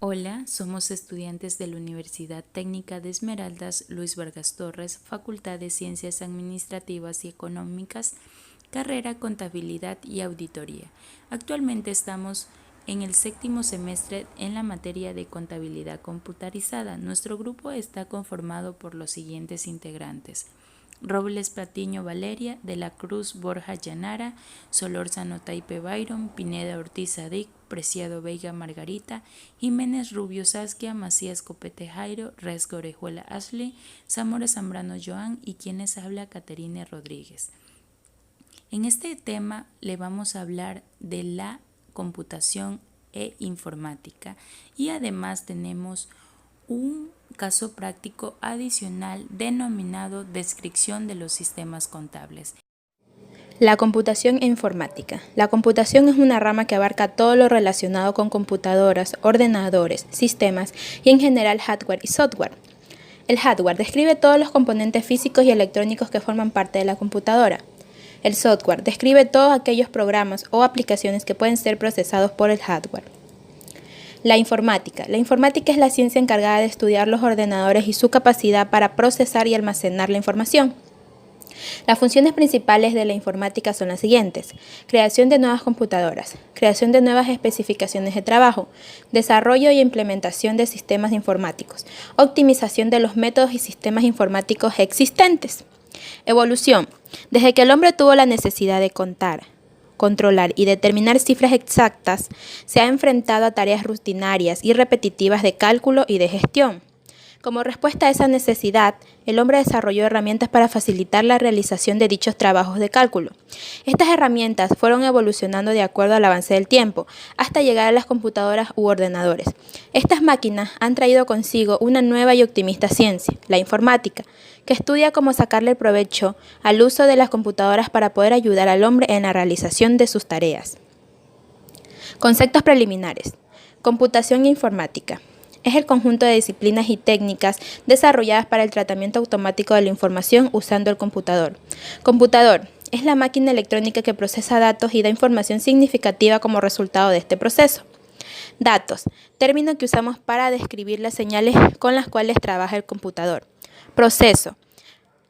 Hola, somos estudiantes de la Universidad Técnica de Esmeraldas Luis Vargas Torres, Facultad de Ciencias Administrativas y Económicas, carrera Contabilidad y Auditoría. Actualmente estamos en el séptimo semestre en la materia de contabilidad computarizada. Nuestro grupo está conformado por los siguientes integrantes: Robles Patiño Valeria, de la Cruz Borja Llanara, Solórzano Taipe Byron, Pineda Ortiz Adic, Preciado Veiga Margarita, Jiménez Rubio Saskia, Macías Copete Jairo, Resgo Orejuela Ashley, Zamora Zambrano Joan y quienes habla Caterine Rodríguez. En este tema le vamos a hablar de la computación e informática y además tenemos un caso práctico adicional denominado descripción de los sistemas contables. La computación e informática. La computación es una rama que abarca todo lo relacionado con computadoras, ordenadores, sistemas y en general hardware y software. El hardware describe todos los componentes físicos y electrónicos que forman parte de la computadora. El software describe todos aquellos programas o aplicaciones que pueden ser procesados por el hardware. La informática. La informática es la ciencia encargada de estudiar los ordenadores y su capacidad para procesar y almacenar la información. Las funciones principales de la informática son las siguientes: creación de nuevas computadoras, creación de nuevas especificaciones de trabajo, desarrollo y implementación de sistemas informáticos, optimización de los métodos y sistemas informáticos existentes. Evolución. Desde que el hombre tuvo la necesidad de contar, controlar y determinar cifras exactas, se ha enfrentado a tareas rutinarias y repetitivas de cálculo y de gestión. Como respuesta a esa necesidad, el hombre desarrolló herramientas para facilitar la realización de dichos trabajos de cálculo. Estas herramientas fueron evolucionando de acuerdo al avance del tiempo, hasta llegar a las computadoras u ordenadores. Estas máquinas han traído consigo una nueva y optimista ciencia, la informática, que estudia cómo sacarle provecho al uso de las computadoras para poder ayudar al hombre en la realización de sus tareas. Conceptos preliminares. Computación informática. Es el conjunto de disciplinas y técnicas desarrolladas para el tratamiento automático de la información usando el computador. Computador es la máquina electrónica que procesa datos y da información significativa como resultado de este proceso. Datos, término que usamos para describir las señales con las cuales trabaja el computador. Proceso.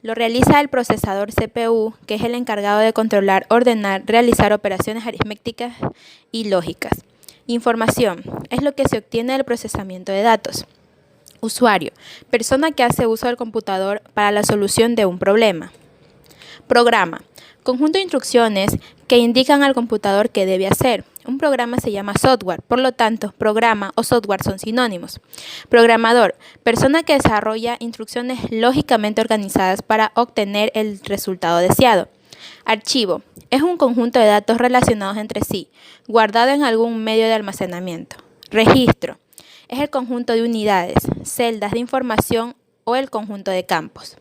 Lo realiza el procesador CPU, que es el encargado de controlar, ordenar, realizar operaciones aritméticas y lógicas. Información es lo que se obtiene del procesamiento de datos. Usuario, persona que hace uso del computador para la solución de un problema. Programa, conjunto de instrucciones que indican al computador qué debe hacer. Un programa se llama software, por lo tanto, programa o software son sinónimos. Programador, persona que desarrolla instrucciones lógicamente organizadas para obtener el resultado deseado. Archivo, es un conjunto de datos relacionados entre sí, guardado en algún medio de almacenamiento. Registro, es el conjunto de unidades, celdas de información o el conjunto de campos.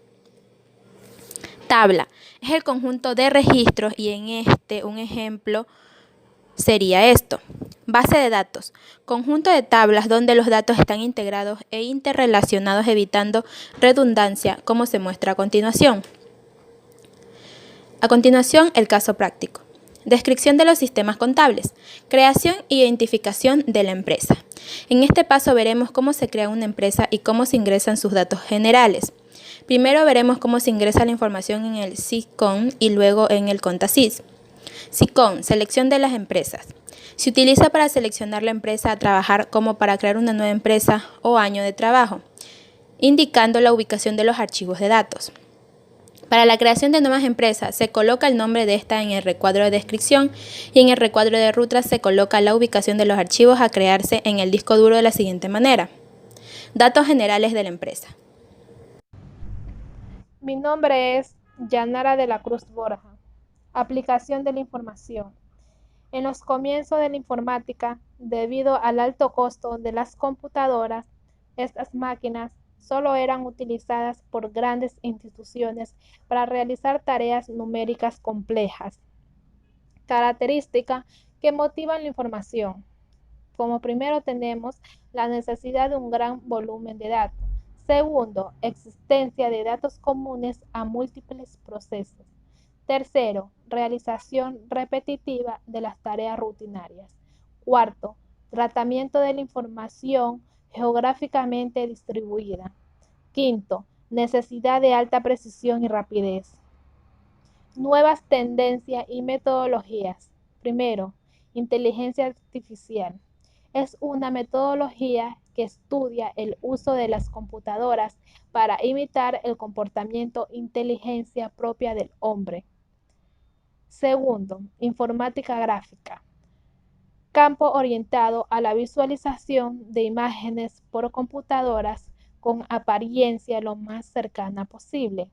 Tabla, es el conjunto de registros y en un ejemplo sería esto. Base de datos, conjunto de tablas donde los datos están integrados e interrelacionados evitando redundancia, como se muestra a continuación. A continuación, el caso práctico. Descripción de los sistemas contables. Creación e identificación de la empresa. En este paso veremos cómo se crea una empresa y cómo se ingresan sus datos generales. Primero veremos cómo se ingresa la información en el SICON y luego en el CONTASYS. SICON, selección de las empresas. Se utiliza para seleccionar la empresa a trabajar como para crear una nueva empresa o año de trabajo, indicando la ubicación de los archivos de datos. Para la creación de nuevas empresas, se coloca el nombre de esta en el recuadro de descripción y en el recuadro de rutas se coloca la ubicación de los archivos a crearse en el disco duro de la siguiente manera. Datos generales de la empresa. Mi nombre es Yanara de la Cruz Borja. Aplicación de la información. En los comienzos de la informática, debido al alto costo de las computadoras, estas máquinas solo eran utilizadas por grandes instituciones para realizar tareas numéricas complejas, característica que motivan la información. Como primero tenemos la necesidad de un gran volumen de datos. Segundo, existencia de datos comunes a múltiples procesos. Tercero, realización repetitiva de las tareas rutinarias. Cuarto, Tratamiento de la información geográficamente distribuida. Quinto, necesidad de alta precisión y rapidez. Nuevas tendencias y metodologías. Primero, inteligencia artificial. Es una metodología que estudia el uso de las computadoras para imitar el comportamiento e inteligencia propia del hombre. Segundo, informática gráfica. Campo orientado a la visualización de imágenes por computadoras con apariencia lo más cercana posible.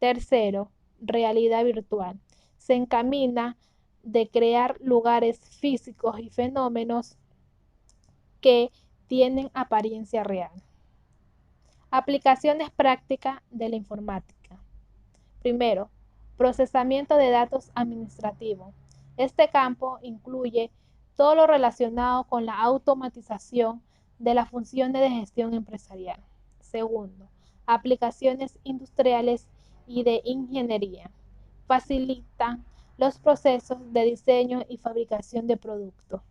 Tercero, realidad virtual. Se encamina de crear lugares físicos y fenómenos que tienen apariencia real. Aplicaciones prácticas de la informática. Primero, procesamiento de datos administrativo. Este campo incluye todo lo relacionado con la automatización de las funciones de gestión empresarial. Segundo, aplicaciones industriales y de ingeniería. Facilitan los procesos de diseño y fabricación de productos.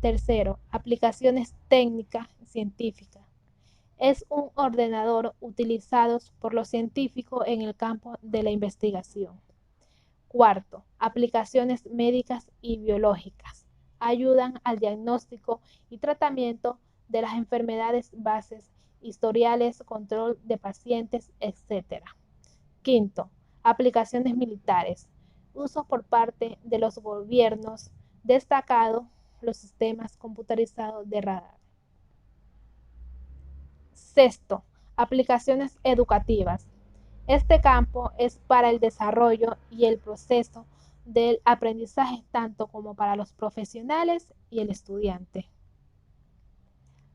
Tercero, aplicaciones técnicas y científicas. Es un ordenador utilizado por los científicos en el campo de la investigación. Cuarto, aplicaciones médicas y biológicas. Ayudan al diagnóstico y tratamiento de las enfermedades bases, historiales, control de pacientes, etc. Quinto, aplicaciones militares. Uso por parte de los gobiernos, destacado los sistemas computarizados de radar. Sexto, aplicaciones educativas. Este campo es para el desarrollo y el proceso del aprendizaje tanto como para los profesionales y el estudiante.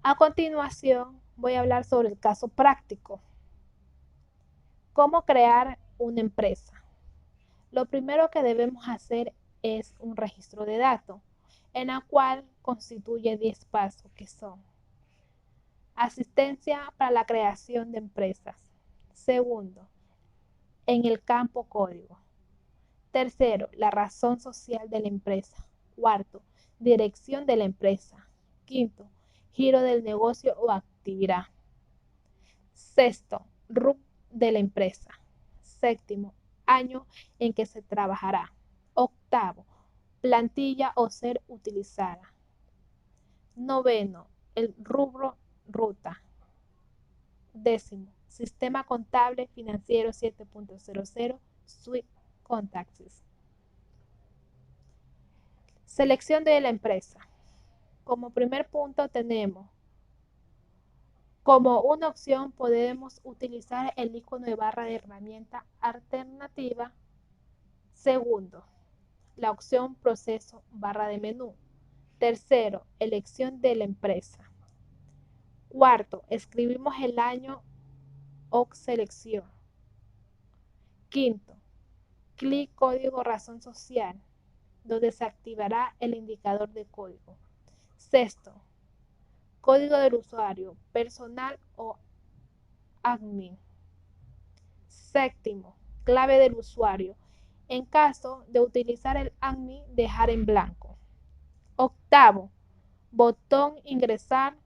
A continuación, voy a hablar sobre el caso práctico. ¿Cómo crear una empresa? Lo primero que debemos hacer es un registro de datos, en la cual constituye 10 pasos que son: asistencia para la creación de empresas. Segundo, en el campo código. Tercero, la razón social de la empresa. Cuarto, dirección de la empresa. Quinto, giro del negocio o actividad. Sexto, RUC de la empresa. Séptimo, año en que se trabajará. Octavo, plantilla o ser utilizada. Noveno, el rubro ruta. Décimo, sistema contable financiero 7.00, Suite Contacts. Selección de la empresa. Como primer punto tenemos, como una opción podemos utilizar el icono de barra de herramienta alternativa. Segundo, la opción proceso barra de menú. Tercero, elección de la empresa. Cuarto, escribimos el año o selección. Quinto, clic código razón social, donde se activará el indicador de código. Sexto, código del usuario, personal o admin. Séptimo, clave del usuario. En caso de utilizar el admin, dejar en blanco. Octavo, botón ingresar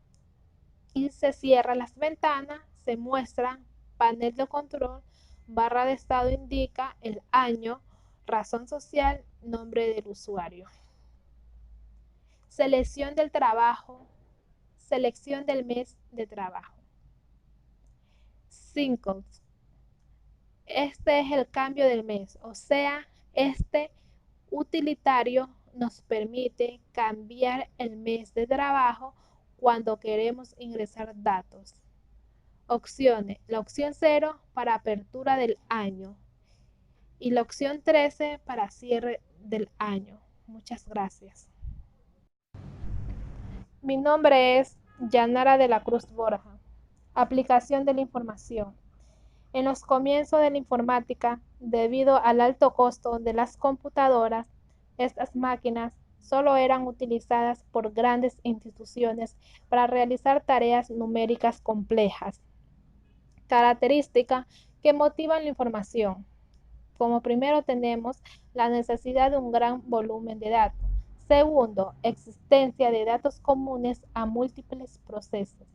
y se cierran las ventanas, se muestra panel de control, barra de estado indica el año, razón social, nombre del usuario. Selección del trabajo, selección del mes de trabajo. 5. Este es el cambio del mes, o sea, este utilitario nos permite cambiar el mes de trabajo cuando queremos ingresar datos. Opciones. La opción 0 para apertura del año y la opción 13 para cierre del año. Muchas gracias. Mi nombre es Yanara de la Cruz Borja. Aplicación de la información. En los comienzos de la informática, debido al alto costo de las computadoras, estas máquinas solo eran utilizadas por grandes instituciones para realizar tareas numéricas complejas. Características que motivan la información. Como primero tenemos la necesidad de un gran volumen de datos. Segundo, existencia de datos comunes a múltiples procesos.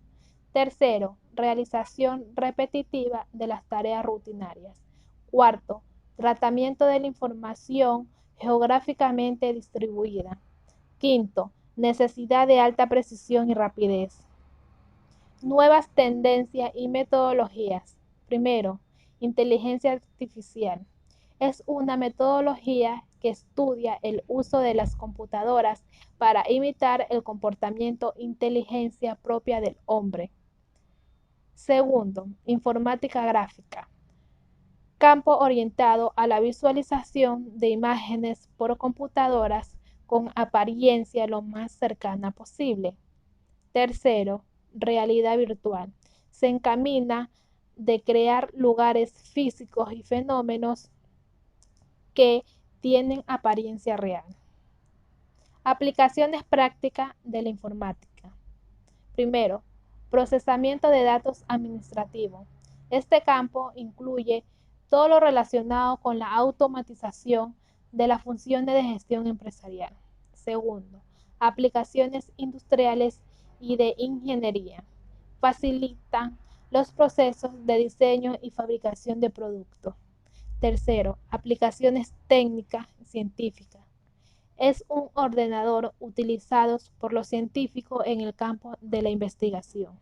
Tercero, realización repetitiva de las tareas rutinarias. Cuarto, tratamiento de la información geográficamente distribuida. Quinto, necesidad de alta precisión y rapidez. Nuevas tendencias y metodologías. Primero, inteligencia artificial. Es una metodología que estudia el uso de las computadoras para imitar el comportamiento e inteligencia propia del hombre. Segundo, informática gráfica. Campo orientado a la visualización de imágenes por computadoras con apariencia lo más cercana posible. Tercero, realidad virtual. Se encamina de crear lugares físicos y fenómenos que tienen apariencia real. Aplicaciones prácticas de la informática. Primero, procesamiento de datos administrativo. Este campo incluye todo lo relacionado con la automatización de las funciones de gestión empresarial. Segundo, aplicaciones industriales y de ingeniería. Facilitan los procesos de diseño y fabricación de productos. Tercero, aplicaciones técnicas y científicas. Es un ordenador utilizado por los científicos en el campo de la investigación.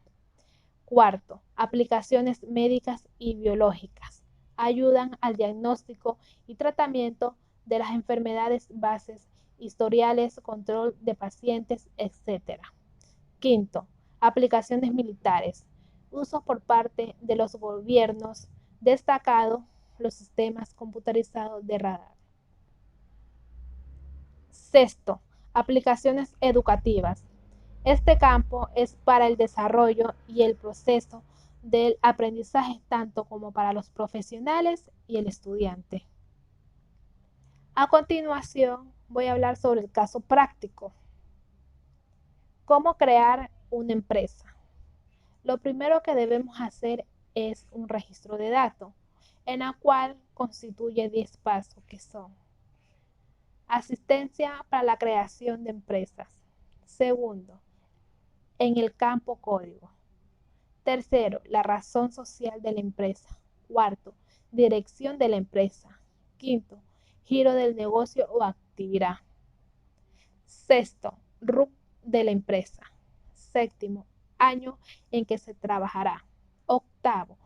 Cuarto, aplicaciones médicas y biológicas. Ayudan al diagnóstico y tratamiento de las enfermedades bases, historiales, control de pacientes, etc. Quinto, aplicaciones militares. Uso por parte de los gobiernos, destacado los sistemas computarizados de radar. Sexto, aplicaciones educativas. Este campo es para el desarrollo y el proceso del aprendizaje tanto como para los profesionales y el estudiante. A continuación, voy a hablar sobre el caso práctico. ¿Cómo crear una empresa? Lo primero que debemos hacer es un registro de datos, en la cual constituye 10 pasos que son: asistencia para la creación de empresas. Segundo, en el campo código. Tercero, la razón social de la empresa. Cuarto, dirección de la empresa. Quinto, giro del negocio o actividad. Sexto, RUC de la empresa. Séptimo, año en que se trabajará. Octavo,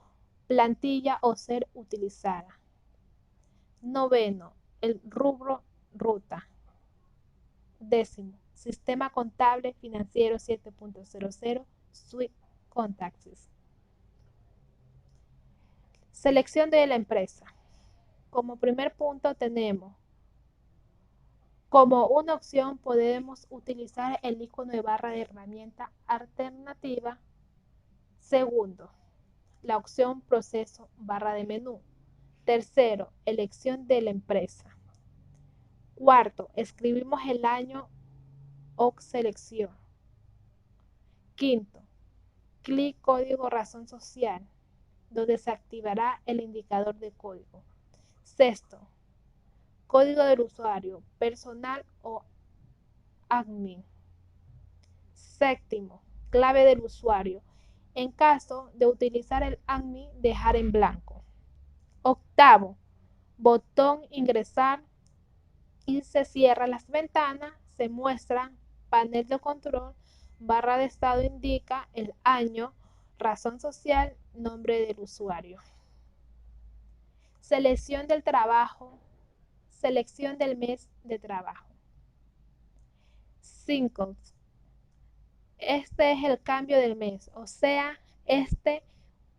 plantilla o ser utilizada. Noveno, el rubro ruta. Décimo, sistema contable financiero 7.00, Suite Contacts. Selección de la empresa. Como primer punto tenemos, como una opción podemos utilizar el icono de barra de herramienta alternativa. Segundo, la opción proceso barra de menú. Tercero, elección de la empresa. Cuarto, escribimos el año o selección. Quinto, clic código razón social, donde se activará el indicador de código. Sexto, código del usuario, personal o admin. Séptimo, clave del usuario. En caso de utilizar el admin, dejar en blanco. Octavo, botón ingresar y se cierran las ventanas, se muestra panel de control, barra de estado indica el año, razón social, nombre del usuario. Selección del trabajo, selección del mes de trabajo. 5. Este es el cambio del mes, o sea, este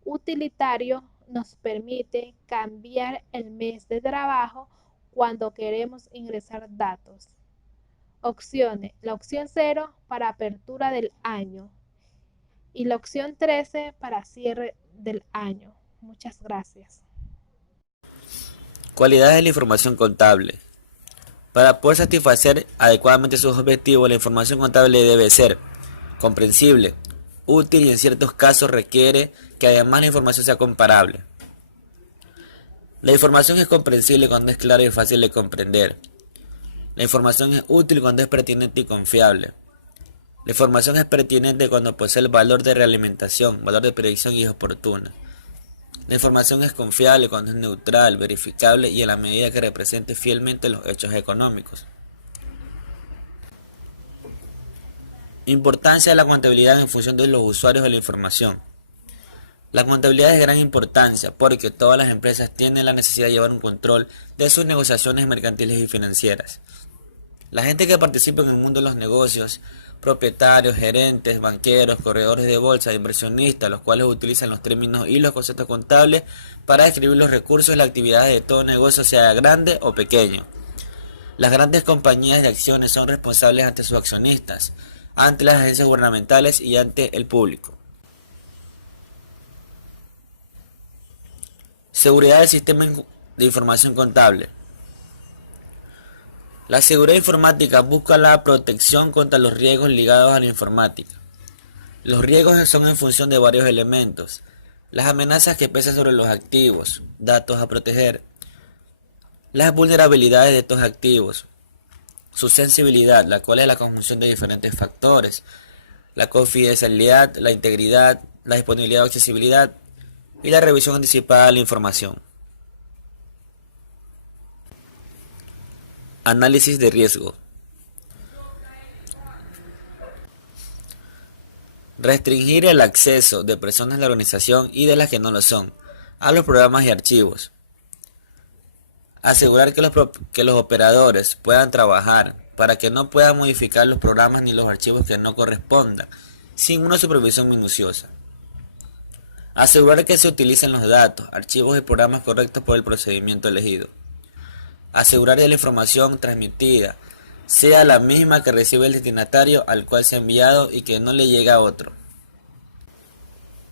utilitario nos permite cambiar el mes de trabajo cuando queremos ingresar datos. Opciones. La opción 0 para apertura del año y la opción 13 para cierre del año. Muchas gracias. Cualidades de la información contable. Para poder satisfacer adecuadamente sus objetivos, la información contable debe ser comprensible, útil y en ciertos casos requiere que además la información sea comparable. La información es comprensible cuando es clara y fácil de comprender. La información es útil cuando es pertinente y confiable. La información es pertinente cuando posee el valor de realimentación, valor de predicción y es oportuna. La información es confiable cuando es neutral, verificable y en la medida que represente fielmente los hechos económicos. Importancia de la contabilidad en función de los usuarios de la información. La contabilidad es de gran importancia porque todas las empresas tienen la necesidad de llevar un control de sus negociaciones mercantiles y financieras. La gente que participa en el mundo de los negocios, propietarios, gerentes, banqueros, corredores de bolsa, inversionistas, los cuales utilizan los términos y los conceptos contables para describir los recursos y las actividades de todo negocio, sea grande o pequeño. Las grandes compañías de acciones son responsables ante sus accionistas, ante las agencias gubernamentales y ante el público. Seguridad del sistema de información contable. La seguridad informática busca la protección contra los riesgos ligados a la informática. Los riesgos son en función de varios elementos. Las amenazas que pesan sobre los activos, datos a proteger, las vulnerabilidades de estos activos, su sensibilidad, la cual es la conjunción de diferentes factores, la confidencialidad, la integridad, la disponibilidad o accesibilidad y la revisión anticipada de la información. Análisis de riesgo. Restringir el acceso de personas de la organización y de las que no lo son a los programas y archivos. Asegurar que los operadores puedan trabajar para que no puedan modificar los programas ni los archivos que no correspondan, sin una supervisión minuciosa. Asegurar que se utilicen los datos, archivos y programas correctos por el procedimiento elegido. Asegurar que la información transmitida sea la misma que recibe el destinatario al cual se ha enviado y que no le llegue a otro.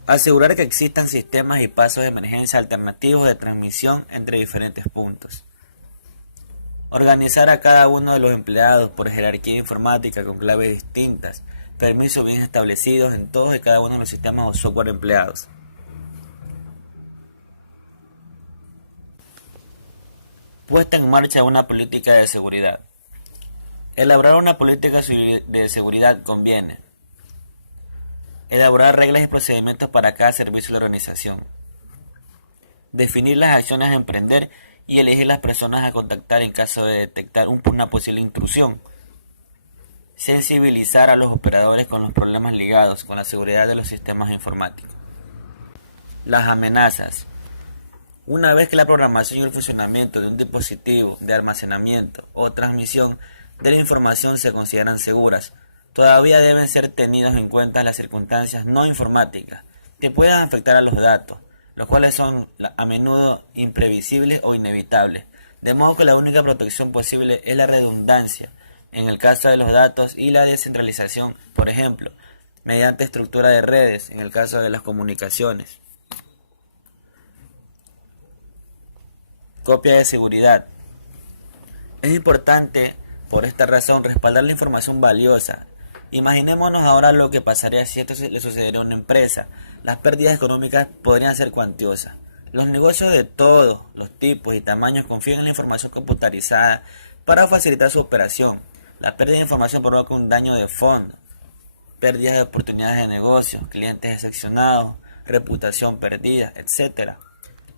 Asegurar que existan sistemas y pasos de emergencia alternativos de transmisión entre diferentes puntos. Organizar a cada uno de los empleados por jerarquía informática con claves distintas, permisos bien establecidos en todos y cada uno de los sistemas o software empleados. Puesta en marcha una política de seguridad. Elaborar una política de seguridad conviene. Elaborar reglas y procedimientos para cada servicio de la organización. Definir las acciones a emprender y elegir las personas a contactar en caso de detectar una posible intrusión. Sensibilizar a los operadores con los problemas ligados con la seguridad de los sistemas informáticos. Las amenazas. Una vez que la programación y el funcionamiento de un dispositivo de almacenamiento o transmisión de la información se consideran seguras, todavía deben ser tenidos en cuenta las circunstancias no informáticas que puedan afectar a los datos, los cuales son a menudo imprevisibles o inevitables, de modo que la única protección posible es la redundancia en el caso de los datos y la descentralización, por ejemplo, mediante estructura de redes en el caso de las comunicaciones. Copia de seguridad. Es importante, por esta razón, respaldar la información valiosa. Imaginémonos ahora lo que pasaría si esto le sucedería a una empresa. Las pérdidas económicas podrían ser cuantiosas. Los negocios de todos los tipos y tamaños confían en la información computarizada para facilitar su operación. La pérdida de información provoca un daño de fondo, pérdidas de oportunidades de negocio, clientes decepcionados, reputación perdida, etc.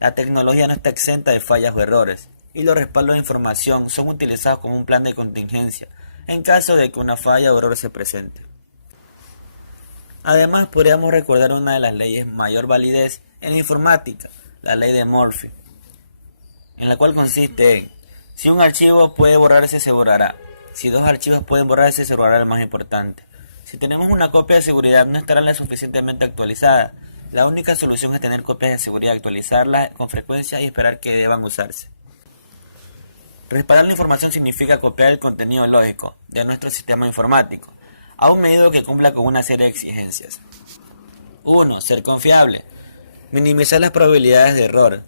La tecnología no está exenta de fallas o errores, y los respaldos de información son utilizados como un plan de contingencia en caso de que una falla o error se presente. Además, podríamos recordar una de las leyes mayor validez en la informática, la ley de Murphy, en la cual consiste en: si un archivo puede borrarse, se borrará. Si dos archivos pueden borrarse, se borrará el más importante. Si tenemos una copia de seguridad, no estará la suficientemente actualizada. La única solución es tener copias de seguridad, actualizarlas con frecuencia y esperar que deban usarse. Respaldar la información significa copiar el contenido lógico de nuestro sistema informático, a un medida que cumpla con una serie de exigencias. 1. Ser confiable. Minimizar las probabilidades de error.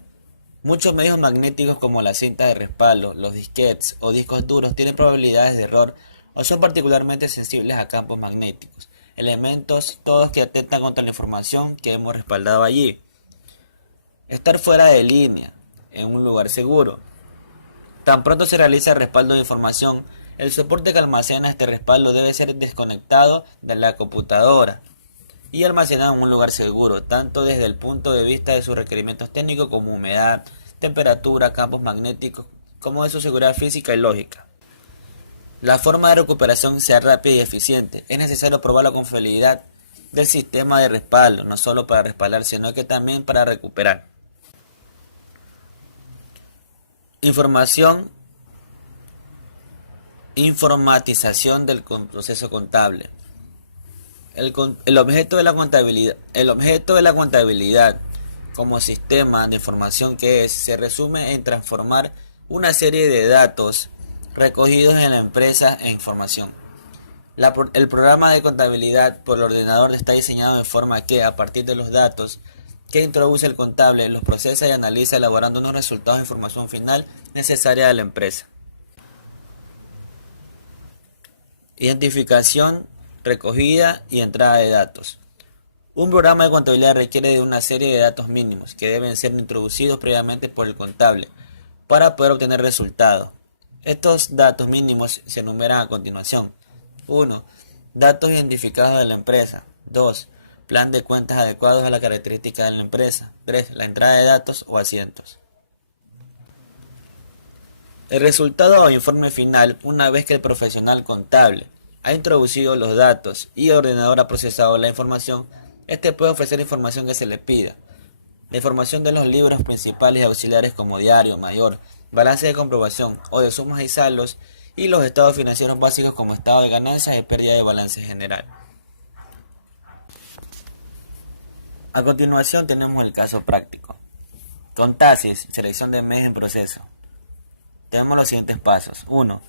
Muchos medios magnéticos como la cinta de respaldo, los disquetes o discos duros tienen probabilidades de error o son particularmente sensibles a campos magnéticos, elementos todos que atentan contra la información que hemos respaldado allí. Estar fuera de línea, en un lugar seguro. Tan pronto se realiza el respaldo de información, El soporte que almacena este respaldo debe ser desconectado de la computadora y almacenado en un lugar seguro, tanto desde el punto de vista de sus requerimientos técnicos como humedad, temperatura, campos magnéticos, como de su seguridad física y lógica. La forma de recuperación sea rápida y eficiente. Es necesario probar la confiabilidad del sistema de respaldo, no solo para respaldar, sino que también para recuperar. Informatización del proceso contable. El objeto de la contabilidad como sistema de información que se resume en transformar una serie de datos recogidos en la empresa en información. El programa de contabilidad por el ordenador está diseñado de forma que, a partir de los datos que introduce el contable, los procesa y analiza, elaborando unos resultados de información final necesaria de la empresa. Identificación, recogida y entrada de datos. Un programa de contabilidad requiere de una serie de datos mínimos que deben ser introducidos previamente por el contable para poder obtener resultados. Estos datos mínimos se enumeran a continuación. 1. Datos identificados de la empresa. 2. Plan de cuentas adecuados a las características de la empresa. 3. La entrada de datos o asientos. El resultado o informe final, una vez que el profesional contable ha introducido los datos y el ordenador ha procesado la información, este puede ofrecer información que se le pida. La información de los libros principales y auxiliares como diario, mayor, balance de comprobación o de sumas y saldos, y los estados financieros básicos como estado de ganancias y pérdida de balance general. A continuación tenemos el caso práctico. Con TASIS, selección de mes en proceso. Tenemos los siguientes pasos. 1.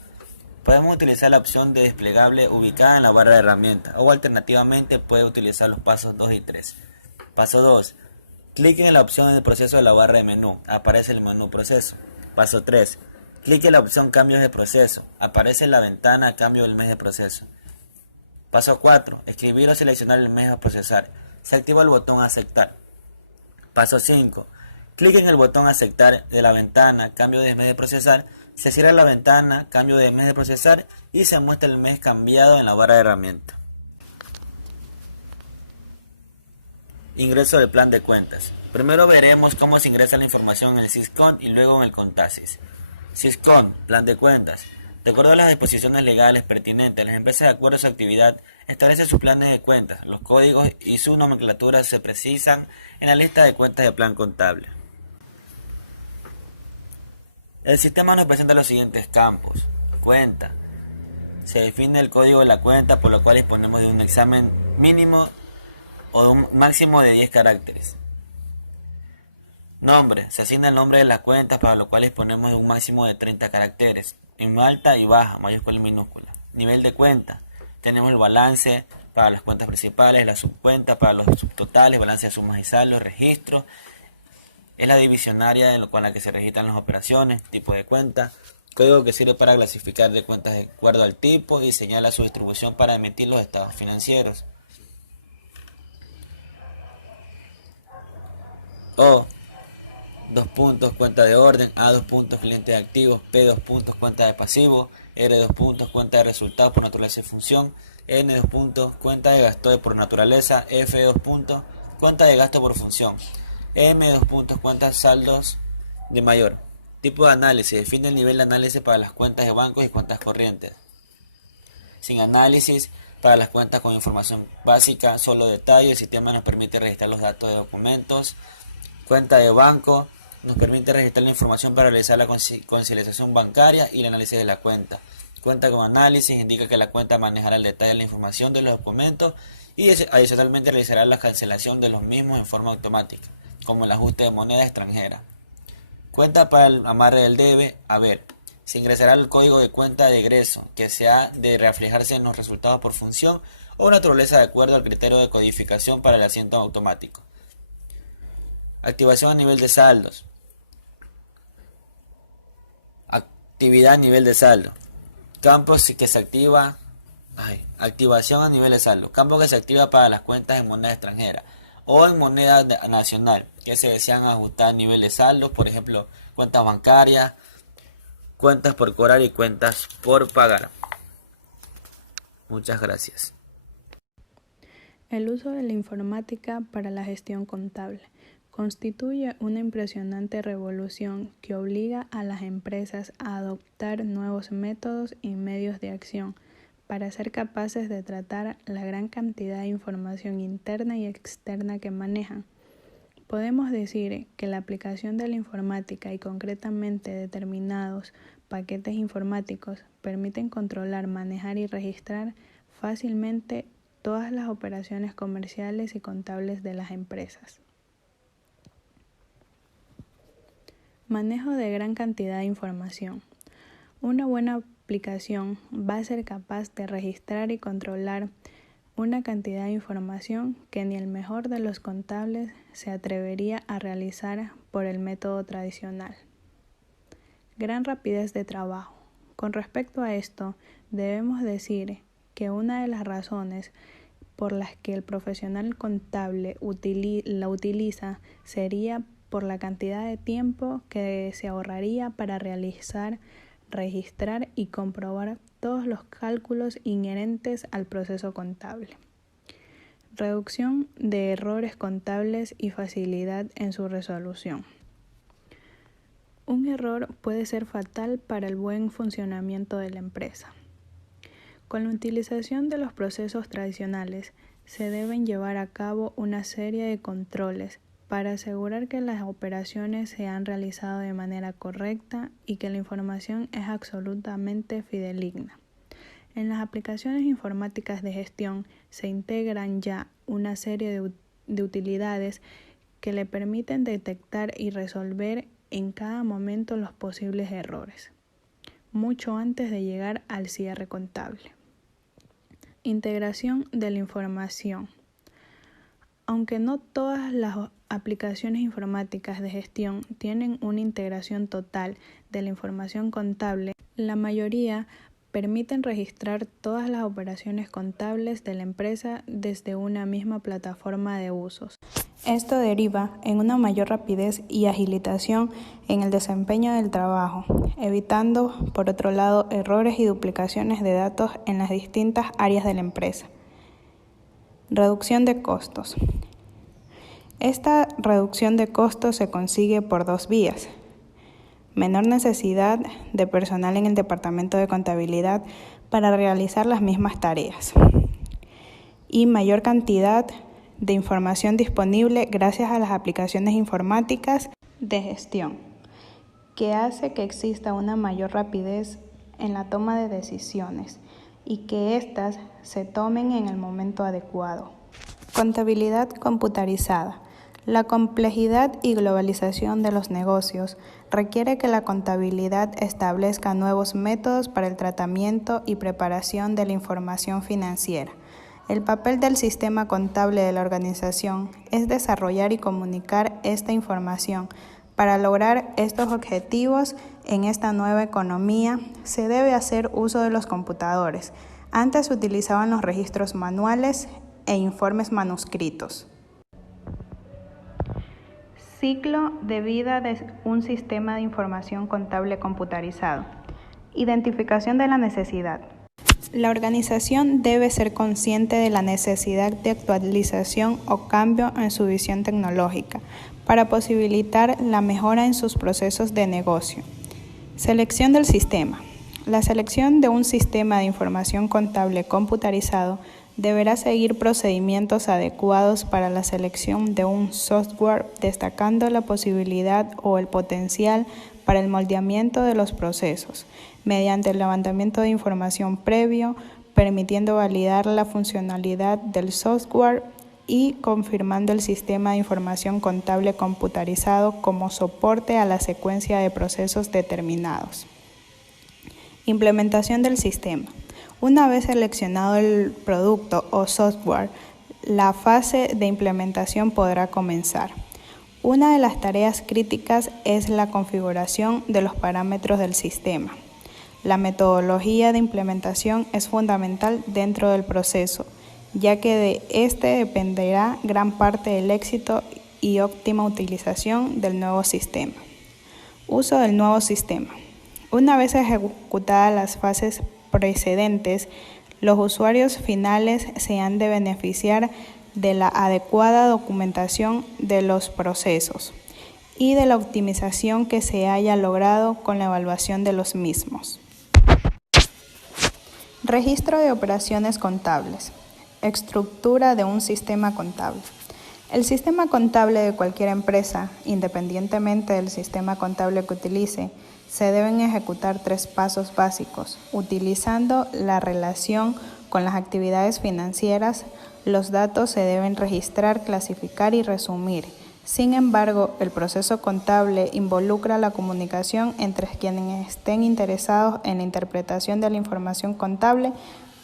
Podemos utilizar la opción de desplegable ubicada en la barra de herramientas, o alternativamente puede utilizar los pasos 2 y 3. Paso 2. Clic en la opción en el proceso de la barra de menú, aparece el menú proceso. Paso 3. Clic en la opción cambios de proceso, aparece la ventana cambio del mes de proceso. Paso 4. Escribir o seleccionar el mes a procesar, se activa el botón aceptar. Paso 5. Clic en el botón aceptar de la ventana cambio de mes de procesar, se cierra la ventana cambio de mes de procesar y se muestra el mes cambiado en la barra de herramientas. Ingreso del plan de cuentas. Primero veremos cómo se ingresa la información en el SISCON y luego en el CONTASIS. SISCON, plan de cuentas. De acuerdo a las disposiciones legales pertinentes, las empresas, de acuerdo a su actividad, establecen sus planes de cuentas. Los códigos y su nomenclatura se precisan en la lista de cuentas de plan contable. El sistema nos presenta los siguientes campos. Cuenta. Se define el código de la cuenta, por lo cual disponemos de un examen mínimo o de un máximo de 10 caracteres. Nombre. Se asigna el nombre de las cuentas, para lo cual disponemos de un máximo de 30 caracteres, en alta y baja, mayúscula y minúscula. Nivel de cuenta. Tenemos el balance para las cuentas principales, la subcuenta para los subtotales, balance de sumas y saldos, registro. Es la divisionaria con la que se registran las operaciones, tipo de cuenta, código que sirve para clasificar de cuentas de acuerdo al tipo y señala su distribución para emitir los estados financieros. O, 2 puntos, cuenta de orden, A, 2 puntos, cliente de activos, P, 2 puntos, cuenta de pasivos, R, 2 puntos, cuenta de resultados por naturaleza y función, N, 2 puntos, cuenta de gasto por naturaleza, F, 2 puntos, cuenta de gasto por función, M, 2 puntos, cuentas saldos de mayor. Tipo de análisis. Define el nivel de análisis para las cuentas de bancos y cuentas corrientes. Sin análisis, para las cuentas con información básica, solo detalle. El sistema nos permite registrar los datos de documentos. Cuenta de banco. Nos permite registrar la información para realizar la conciliación bancaria y el análisis de la cuenta. Cuenta con análisis. Indica que la cuenta manejará el detalle de la información de los documentos y adicionalmente realizará la cancelación de los mismos en forma automática, como el ajuste de moneda extranjera. Cuenta para el amarre del debe haber. Se ingresará el código de cuenta de egreso, que se ha de reflejarse en los resultados por función o naturaleza de acuerdo al criterio de codificación para el asiento automático. Activación a nivel de saldos. Actividad a nivel de saldo. Campos que se activa. Activación a nivel de saldo. Campo que se activa para las cuentas en moneda extranjera o en moneda nacional que se desean ajustar a nivel de saldo, por ejemplo, cuentas bancarias, cuentas por cobrar y cuentas por pagar. Muchas gracias. El uso de la informática para la gestión contable constituye una impresionante revolución que obliga a las empresas a adoptar nuevos métodos y medios de acción para ser capaces de tratar la gran cantidad de información interna y externa que manejan. Podemos decir que la aplicación de la informática y concretamente determinados paquetes informáticos permiten controlar, manejar y registrar fácilmente todas las operaciones comerciales y contables de las empresas. Manejo de gran cantidad de información. Una buena aplicación va a ser capaz de registrar y controlar una cantidad de información que ni el mejor de los contables se atrevería a realizar por el método tradicional. Gran rapidez de trabajo. Con respecto a esto, debemos decir que una de las razones por las que el profesional contable la utiliza sería por la cantidad de tiempo que se ahorraría para realizar, registrar y comprobar todos los cálculos inherentes al proceso contable. Reducción de errores contables y facilidad en su resolución. Un error puede ser fatal para el buen funcionamiento de la empresa. Con la utilización de los procesos tradicionales, se deben llevar a cabo una serie de controles para asegurar que las operaciones se han realizado de manera correcta y que la información es absolutamente fidedigna. En las aplicaciones informáticas de gestión se integran ya una serie de utilidades que le permiten detectar y resolver en cada momento los posibles errores, mucho antes de llegar al cierre contable. Integración de la información. Aunque no todas las aplicaciones informáticas de gestión tienen una integración total de la información contable, la mayoría permiten registrar todas las operaciones contables de la empresa desde una misma plataforma de usos. Esto deriva en una mayor rapidez y agilización en el desempeño del trabajo, evitando, por otro lado, errores y duplicaciones de datos en las distintas áreas de la empresa. Reducción de costos. Esta reducción de costos se consigue por dos vías. Menor necesidad de personal en el departamento de contabilidad para realizar las mismas tareas y mayor cantidad de información disponible gracias a las aplicaciones informáticas de gestión, que hace que exista una mayor rapidez en la toma de decisiones y que éstas se tomen en el momento adecuado. Contabilidad computarizada. La complejidad y globalización de los negocios requiere que la contabilidad establezca nuevos métodos para el tratamiento y preparación de la información financiera. El papel del sistema contable de la organización es desarrollar y comunicar esta información. Para lograr estos objetivos en esta nueva economía, se debe hacer uso de los computadores. Antes se utilizaban los registros manuales e informes manuscritos. Ciclo de vida de un sistema de información contable computarizado. Identificación de la necesidad. La organización debe ser consciente de la necesidad de actualización o cambio en su visión tecnológica para posibilitar la mejora en sus procesos de negocio. Selección del sistema. La selección de un sistema de información contable computarizado deberá seguir procedimientos adecuados para la selección de un software, destacando la posibilidad o el potencial para el moldeamiento de los procesos, mediante el levantamiento de información previo, permitiendo validar la funcionalidad del software y confirmando el sistema de información contable computarizado como soporte a la secuencia de procesos determinados. Implementación del sistema. Una vez seleccionado el producto o software, la fase de implementación podrá comenzar. Una de las tareas críticas es la configuración de los parámetros del sistema. La metodología de implementación es fundamental dentro del proceso, ya que de este dependerá gran parte del éxito y óptima utilización del nuevo sistema. Uso del nuevo sistema. Una vez ejecutadas las fases precedentes, los usuarios finales se han de beneficiar de la adecuada documentación de los procesos y de la optimización que se haya logrado con la evaluación de los mismos. Registro de operaciones contables. Estructura de un sistema contable. El sistema contable de cualquier empresa, independientemente del sistema contable que utilice, se deben ejecutar 3 pasos básicos, utilizando la relación con las actividades financieras. Los datos se deben registrar, clasificar y resumir. Sin embargo, el proceso contable involucra la comunicación entre quienes estén interesados en la interpretación de la información contable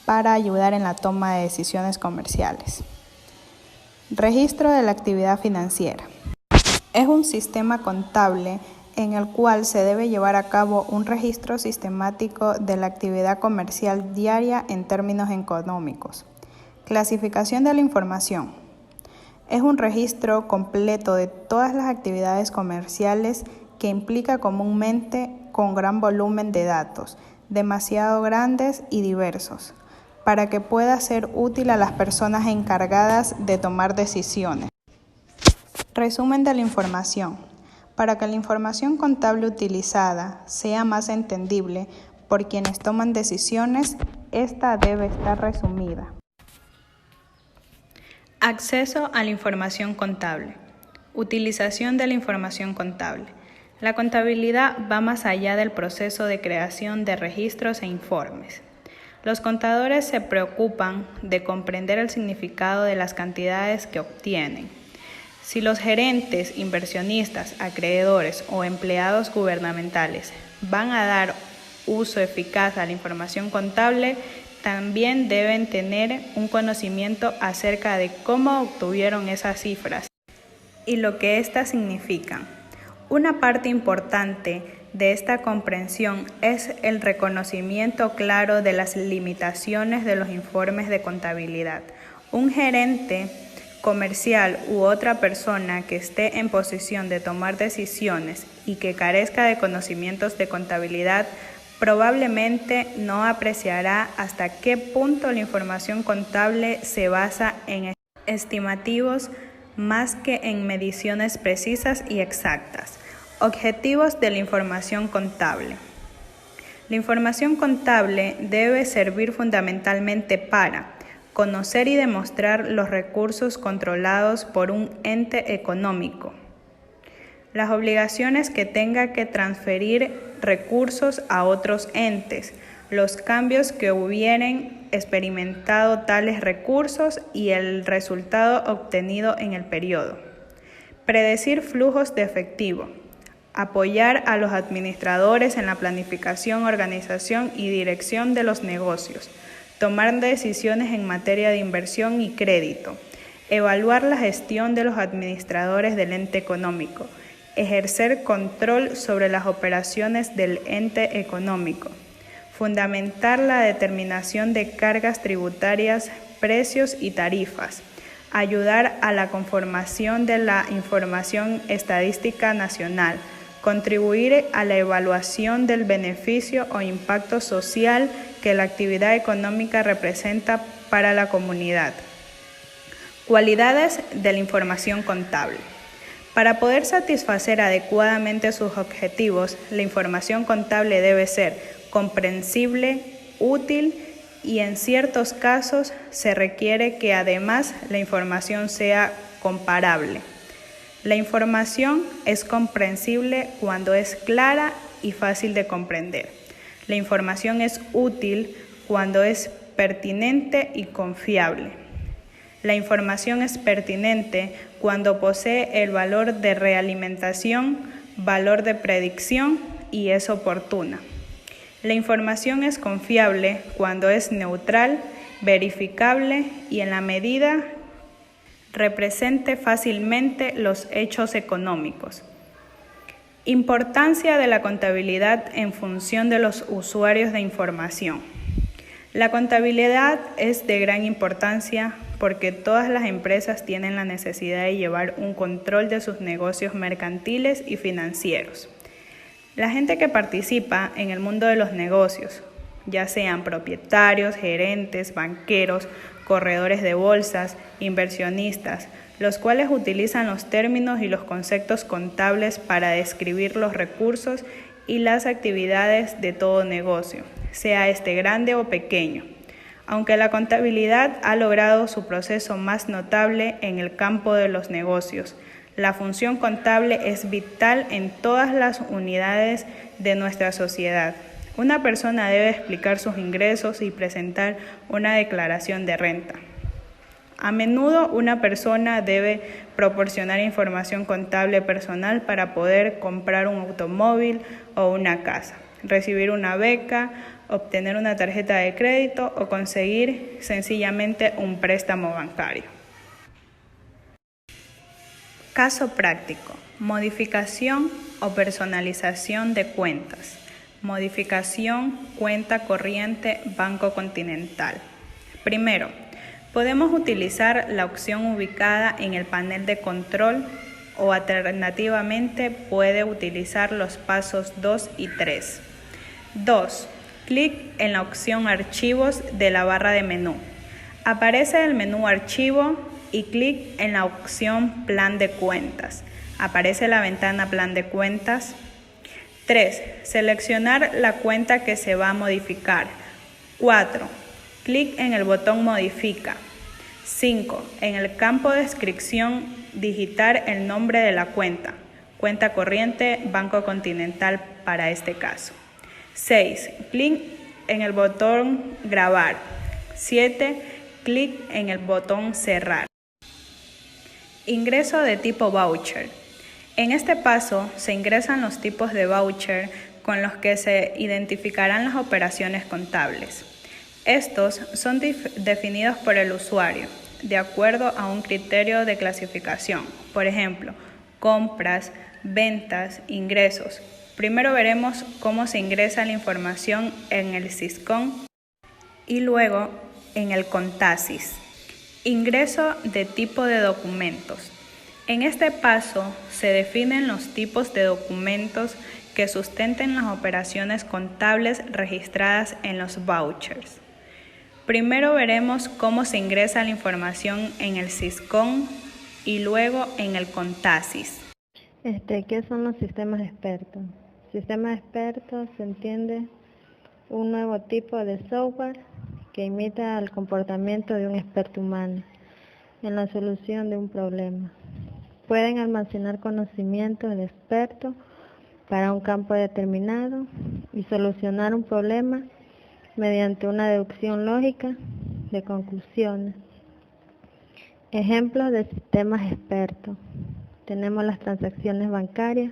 para ayudar en la toma de decisiones comerciales. Registro de la actividad financiera. Es un sistema contable en el cual se debe llevar a cabo un registro sistemático de la actividad comercial diaria en términos económicos. Clasificación de la información. Es un registro completo de todas las actividades comerciales que implica comúnmente con gran volumen de datos, demasiado grandes y diversos, para que pueda ser útil a las personas encargadas de tomar decisiones. Resumen de la información. Para que la información contable utilizada sea más entendible por quienes toman decisiones, esta debe estar resumida. Acceso a la información contable. Utilización de la información contable. La contabilidad va más allá del proceso de creación de registros e informes. Los contadores se preocupan de comprender el significado de las cantidades que obtienen. Si los gerentes, inversionistas, acreedores o empleados gubernamentales van a dar uso eficaz a la información contable, también deben tener un conocimiento acerca de cómo obtuvieron esas cifras y lo que éstas significan. Una parte importante de esta comprensión es el reconocimiento claro de las limitaciones de los informes de contabilidad. Un gerente comercial u otra persona que esté en posición de tomar decisiones y que carezca de conocimientos de contabilidad probablemente no apreciará hasta qué punto la información contable se basa en estimativos más que en mediciones precisas y exactas. Objetivos de la información contable. La información contable debe servir fundamentalmente para conocer y demostrar los recursos controlados por un ente económico, las obligaciones que tenga que transferir recursos a otros entes, los cambios que hubieren experimentado tales recursos y el resultado obtenido en el periodo. Predecir flujos de efectivo. Apoyar a los administradores en la planificación, organización y dirección de los negocios. Tomar decisiones en materia de inversión y crédito. Evaluar la gestión de los administradores del ente económico. Ejercer control sobre las operaciones del ente económico. Fundamentar la determinación de cargas tributarias, precios y tarifas. Ayudar a la conformación de la información estadística nacional. Contribuir a la evaluación del beneficio o impacto social que la actividad económica representa para la comunidad. Cualidades de la información contable. Para poder satisfacer adecuadamente sus objetivos, la información contable debe ser comprensible, útil y en ciertos casos se requiere que además la información sea comparable. La información es comprensible cuando es clara y fácil de comprender. La información es útil cuando es pertinente y confiable. La información es pertinente cuando posee el valor de realimentación, valor de predicción y es oportuna. La información es confiable cuando es neutral, verificable y en la medida represente fácilmente los hechos económicos. Importancia de la contabilidad en función de los usuarios de información. La contabilidad es de gran importancia porque todas las empresas tienen la necesidad de llevar un control de sus negocios mercantiles y financieros. La gente que participa en el mundo de los negocios, ya sean propietarios, gerentes, banqueros, corredores de bolsas, inversionistas, los cuales utilizan los términos y los conceptos contables para describir los recursos y las actividades de todo negocio, sea este grande o pequeño. Aunque la contabilidad ha logrado su proceso más notable en el campo de los negocios, la función contable es vital en todas las unidades de nuestra sociedad. Una persona debe explicar sus ingresos y presentar una declaración de renta. A menudo una persona debe proporcionar información contable personal para poder comprar un automóvil o una casa, recibir una beca, obtener una tarjeta de crédito o conseguir sencillamente un préstamo bancario. Caso práctico: modificación o personalización de cuentas. Modificación cuenta corriente Banco Continental. Primero, podemos utilizar la opción ubicada en el panel de control o alternativamente puede utilizar los pasos 2 y 3. 2. Clic en la opción Archivos de la barra de menú. Aparece el menú Archivo y clic en la opción Plan de cuentas. Aparece la ventana Plan de cuentas. 3. Seleccionar la cuenta que se va a modificar. 4. Clic en el botón Modifica. 5. En el campo de descripción, digitar el nombre de la cuenta. Cuenta corriente Banco Continental para este caso. 6. Clic en el botón Grabar. 7. Clic en el botón Cerrar. Ingreso de tipo voucher. En este paso se ingresan los tipos de voucher con los que se identificarán las operaciones contables. Estos son definidos por el usuario, de acuerdo a un criterio de clasificación. Por ejemplo, compras, ventas, ingresos. Primero veremos cómo se ingresa la información en el SISCON y luego en el CONTASIS. Ingreso de tipo de documentos. En este paso se definen los tipos de documentos que sustenten las operaciones contables registradas en los vouchers. Primero veremos cómo se ingresa la información en el SISCON y luego en el CONTASIS. ¿Qué son los sistemas expertos? Sistema experto se entiende un nuevo tipo de software que imita el comportamiento de un experto humano en la solución de un problema. Pueden almacenar conocimientos del experto para un campo determinado y solucionar un problema mediante una deducción lógica de conclusiones. Ejemplos de sistemas expertos. Tenemos las transacciones bancarias,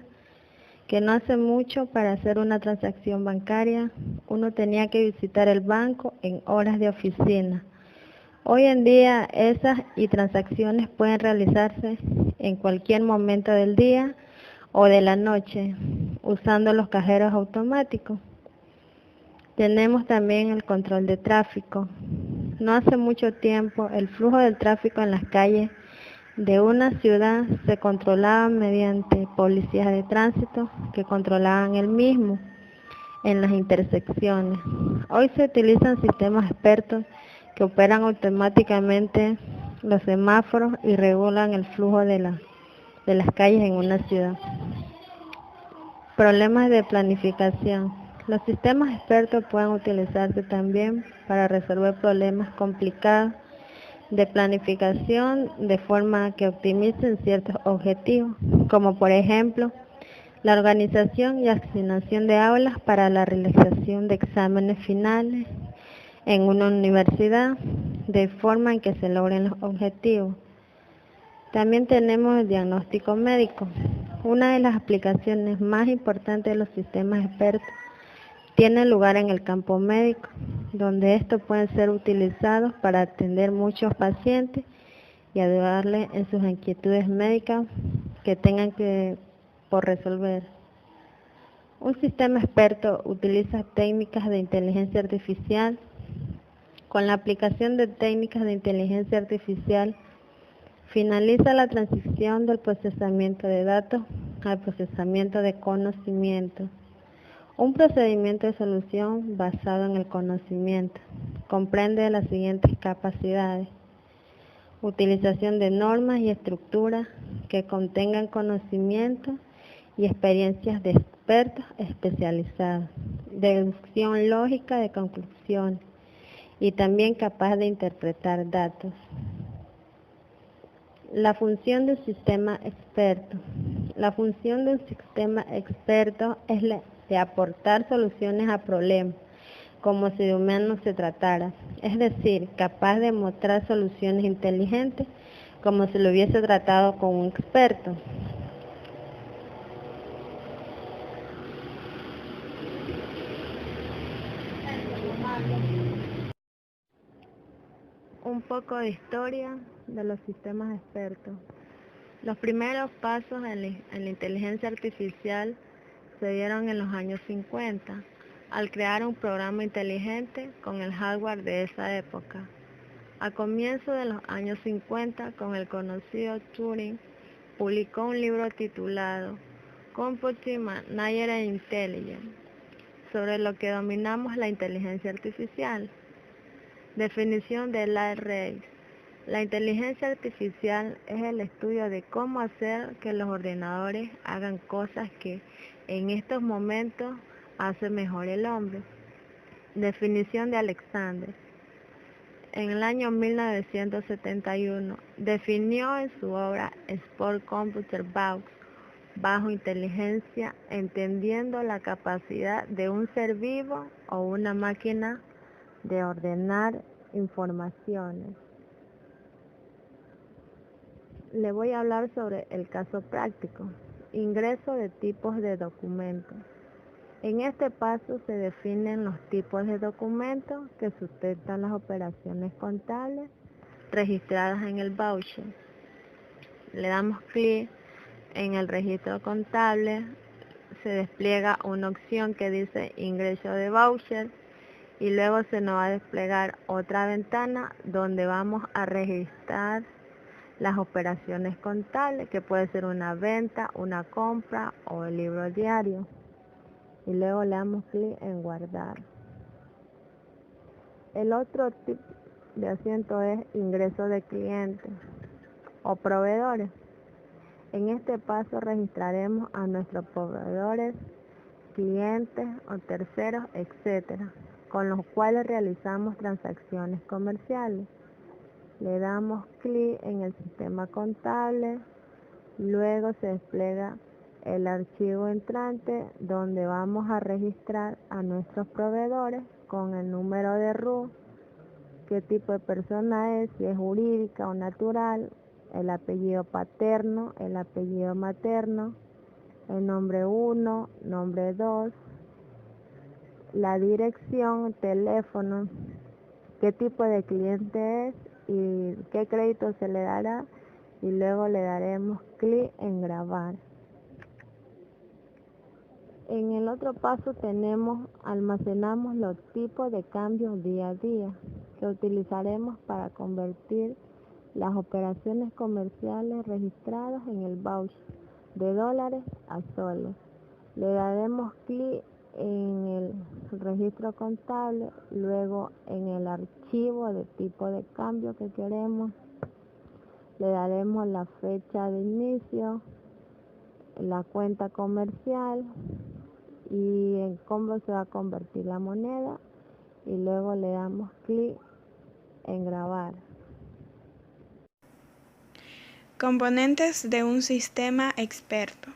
que no hace mucho para hacer una transacción bancaria uno tenía que visitar el banco en horas de oficina. Hoy en día esas y transacciones pueden realizarse en cualquier momento del día o de la noche usando los cajeros automáticos. Tenemos también el control de tráfico. No hace mucho tiempo el flujo del tráfico en las calles de una ciudad se controlaba mediante policías de tránsito que controlaban el mismo en las intersecciones. Hoy se utilizan sistemas expertos que operan automáticamente los semáforos y regulan el flujo de las calles en una ciudad. Problemas de planificación. Los sistemas expertos pueden utilizarse también para resolver problemas complicados de planificación de forma que optimicen ciertos objetivos, como por ejemplo la organización y asignación de aulas para la realización de exámenes finales en una universidad, de forma en que se logren los objetivos. También tenemos el diagnóstico médico. Una de las aplicaciones más importantes de los sistemas expertos tiene lugar en el campo médico, donde estos pueden ser utilizados para atender muchos pacientes y ayudarles en sus inquietudes médicas que tengan por resolver. Un sistema experto utiliza técnicas de inteligencia artificial. Con la aplicación de técnicas de inteligencia artificial, finaliza la transición del procesamiento de datos al procesamiento de conocimiento. Un procedimiento de solución basado en el conocimiento comprende las siguientes capacidades: utilización de normas y estructuras que contengan conocimiento y experiencias de expertos especializados, deducción lógica de conclusiones y también capaz de interpretar datos. La función de un sistema experto. La función de un sistema experto es la de aportar soluciones a problemas, como si de humanos se tratara, es decir, capaz de mostrar soluciones inteligentes como si lo hubiese tratado con un experto. Un poco de historia de los sistemas expertos. Los primeros pasos en la inteligencia artificial se dieron en los años 50, al crear un programa inteligente con el hardware de esa época. A comienzos de los años 50, con el conocido Turing, publicó un libro titulado Computing Managed Intelligence, sobre lo que dominamos la inteligencia artificial. Definición de Larry Reis. La inteligencia artificial es el estudio de cómo hacer que los ordenadores hagan cosas que en estos momentos hace mejor el hombre. Definición de Alexander. En el año 1971 definió en su obra Sport Computer bajo inteligencia, entendiendo la capacidad de un ser vivo o una máquina de ordenar informaciones. Le voy a hablar sobre el caso práctico, ingreso de tipos de documentos. En este paso se definen los tipos de documentos que sustentan las operaciones contables registradas en el voucher. Le damos clic en el registro contable, se despliega una opción que dice ingreso de voucher y luego se nos va a desplegar otra ventana donde vamos a registrar las operaciones contables, que puede ser una venta, una compra o el libro diario. Y luego le damos clic en guardar. El otro tipo de asiento es ingreso de clientes o proveedores. En este paso registraremos a nuestros proveedores, clientes o terceros, etcétera, con los cuales realizamos transacciones comerciales. Le damos clic en el sistema contable, luego se despliega el archivo entrante donde vamos a registrar a nuestros proveedores con el número de RUT, qué tipo de persona es, si es jurídica o natural, el apellido paterno, el apellido materno, el nombre 1, nombre 2, la dirección, teléfono, qué tipo de cliente es y qué crédito se le dará, y luego le daremos clic en grabar. En el otro paso almacenamos los tipos de cambios día a día que utilizaremos para convertir las operaciones comerciales registradas en el voucher de dólares a soles. Le daremos clic en el registro contable, luego en el archivo de tipo de cambio que queremos, le daremos la fecha de inicio, la cuenta comercial y en cómo se va a convertir la moneda, y luego le damos clic en grabar. Componentes de un sistema experto.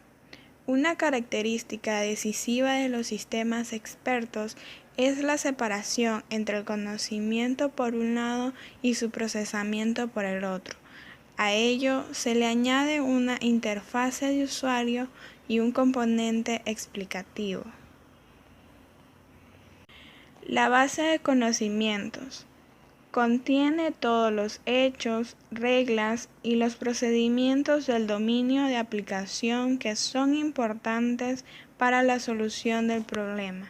Una característica decisiva de los sistemas expertos es la separación entre el conocimiento por un lado y su procesamiento por el otro. A ello se le añade una interfase de usuario y un componente explicativo. La base de conocimientos contiene todos los hechos, reglas y los procedimientos del dominio de aplicación que son importantes para la solución del problema.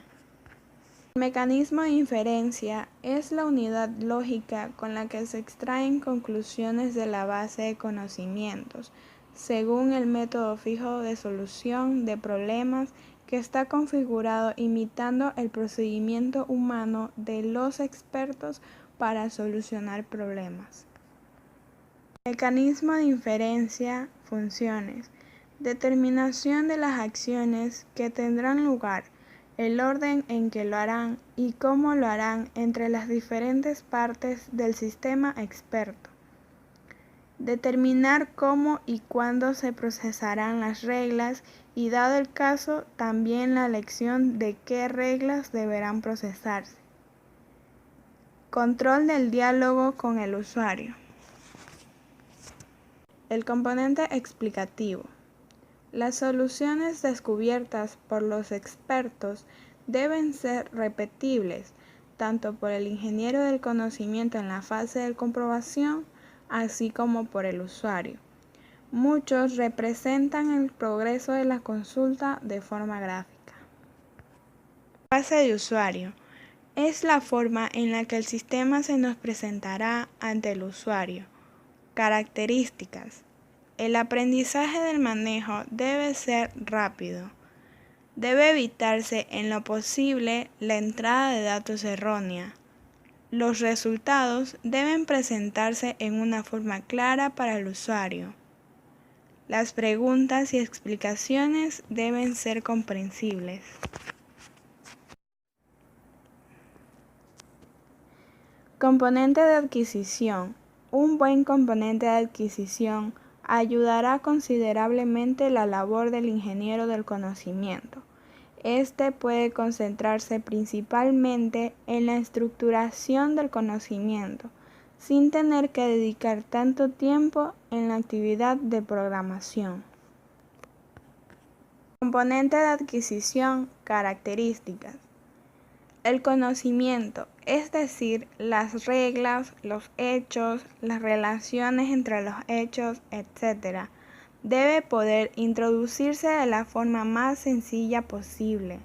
El mecanismo de inferencia es la unidad lógica con la que se extraen conclusiones de la base de conocimientos, según el método fijo de solución de problemas que está configurado imitando el procedimiento humano de los expertos para solucionar problemas. Mecanismo de inferencia, funciones, determinación de las acciones que tendrán lugar, el orden en que lo harán y cómo lo harán entre las diferentes partes del sistema experto. Determinar cómo y cuándo se procesarán las reglas y, dado el caso, también la elección de qué reglas deberán procesarse. Control del diálogo con el usuario. El componente explicativo. Las soluciones descubiertas por los expertos deben ser repetibles, tanto por el ingeniero del conocimiento en la fase de comprobación, así como por el usuario. Muchos representan el progreso de la consulta de forma gráfica. Fase de usuario. Es la forma en la que el sistema se nos presentará ante el usuario. Características. El aprendizaje del manejo debe ser rápido. Debe evitarse en lo posible la entrada de datos errónea. Los resultados deben presentarse en una forma clara para el usuario. Las preguntas y explicaciones deben ser comprensibles. Componente de adquisición. Un buen componente de adquisición ayudará considerablemente la labor del ingeniero del conocimiento. Este puede concentrarse principalmente en la estructuración del conocimiento, sin tener que dedicar tanto tiempo en la actividad de programación. Componente de adquisición, características. El conocimiento, es decir, las reglas, los hechos, las relaciones entre los hechos, etc., debe poder introducirse de la forma más sencilla posible.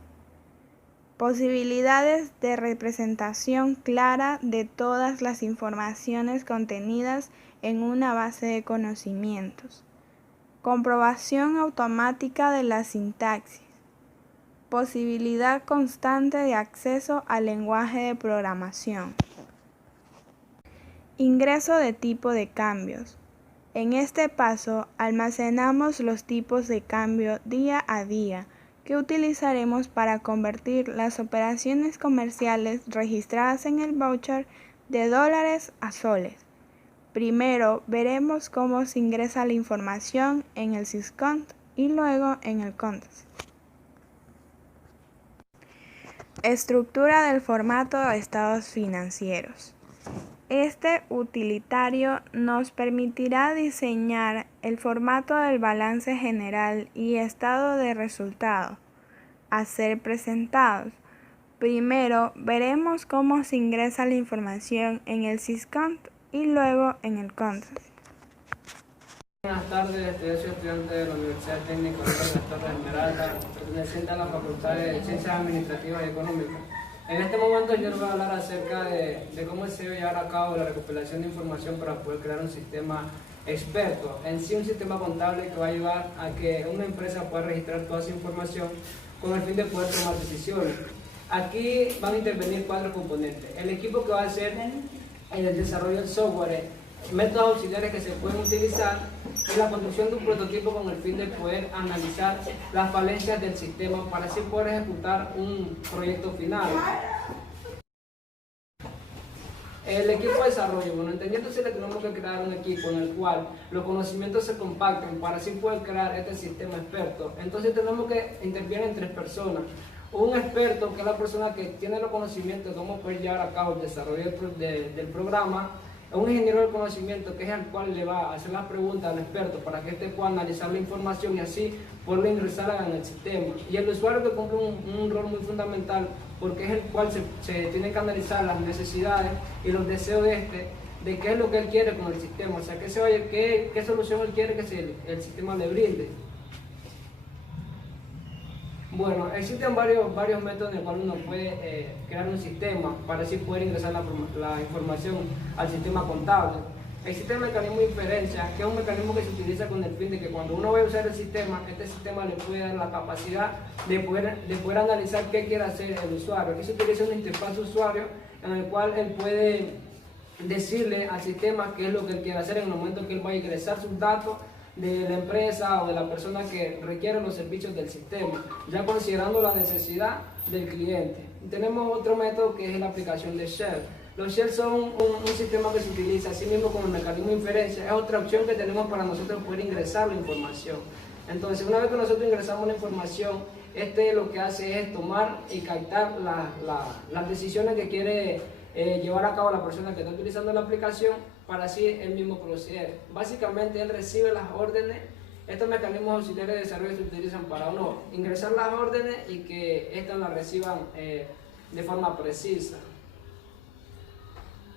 Posibilidades de representación clara de todas las informaciones contenidas en una base de conocimientos. Comprobación automática de la sintaxis. Posibilidad constante de acceso al lenguaje de programación. Ingreso de tipo de cambios. En este paso almacenamos los tipos de cambio día a día que utilizaremos para convertir las operaciones comerciales registradas en el voucher de dólares a soles. Primero veremos cómo se ingresa la información en el syscont y luego en el context. Estructura del formato de estados financieros. Este utilitario nos permitirá diseñar el formato del balance general y estado de resultado a ser presentados. Primero veremos cómo se ingresa la información en el syscont y luego en el context. Buenas tardes, soy estudiante de la Universidad Técnica de Torres Esmeralda, perteneciente a la Facultad de Ciencias Administrativas y Económicas. En este momento yo les voy a hablar acerca de cómo se debe llevar a cabo la recopilación de información para poder crear un sistema experto, en sí un sistema contable que va a ayudar a que una empresa pueda registrar toda esa información con el fin de poder tomar decisiones. Aquí van a intervenir 4 componentes. El equipo que va a hacer el desarrollo del software, métodos auxiliares que se pueden utilizar y la construcción de un prototipo con el fin de poder analizar las falencias del sistema para así poder ejecutar un proyecto final. El equipo de desarrollo, bueno, entendiéndose que tenemos que crear un equipo en el cual los conocimientos se compacten para así poder crear este sistema experto. Entonces tenemos que intervenir en 3 personas. Un experto, que es la persona que tiene los conocimientos de cómo poder llevar a cabo el desarrollo del programa. Un ingeniero del conocimiento, que es el cual le va a hacer las preguntas al experto para que éste pueda analizar la información y así poderlo ingresar en el sistema. Y el usuario, que cumple un rol muy fundamental, porque es el cual se tiene que analizar las necesidades y los deseos de qué es lo que él quiere con el sistema, o sea, qué solución él quiere que el sistema le brinde. Bueno, existen varios métodos en los cuales uno puede crear un sistema para así poder ingresar la información al sistema contable. Existe el mecanismo de inferencia, que es un mecanismo que se utiliza con el fin de que cuando uno vaya a usar el sistema, este sistema le puede dar la capacidad de poder analizar qué quiere hacer el usuario. Aquí se utiliza una interfaz de usuario en el cual él puede decirle al sistema qué es lo que él quiere hacer en el momento que él vaya a ingresar sus datos de la empresa o de la persona que requiere los servicios del sistema, ya considerando la necesidad del cliente. Y tenemos otro método que es la aplicación de Shell. Los Shell son un sistema que se utiliza así mismo como el mecanismo de inferencia. Es otra opción que tenemos para nosotros poder ingresar la información. Entonces, una vez que nosotros ingresamos la información, lo que hace es tomar y captar las decisiones que quiere llevar a cabo la persona que está utilizando la aplicación para así él mismo proceder. Básicamente, él recibe las órdenes. Estos mecanismos auxiliares de desarrollo se utilizan para uno ingresar las órdenes y que éstas las reciban de forma precisa.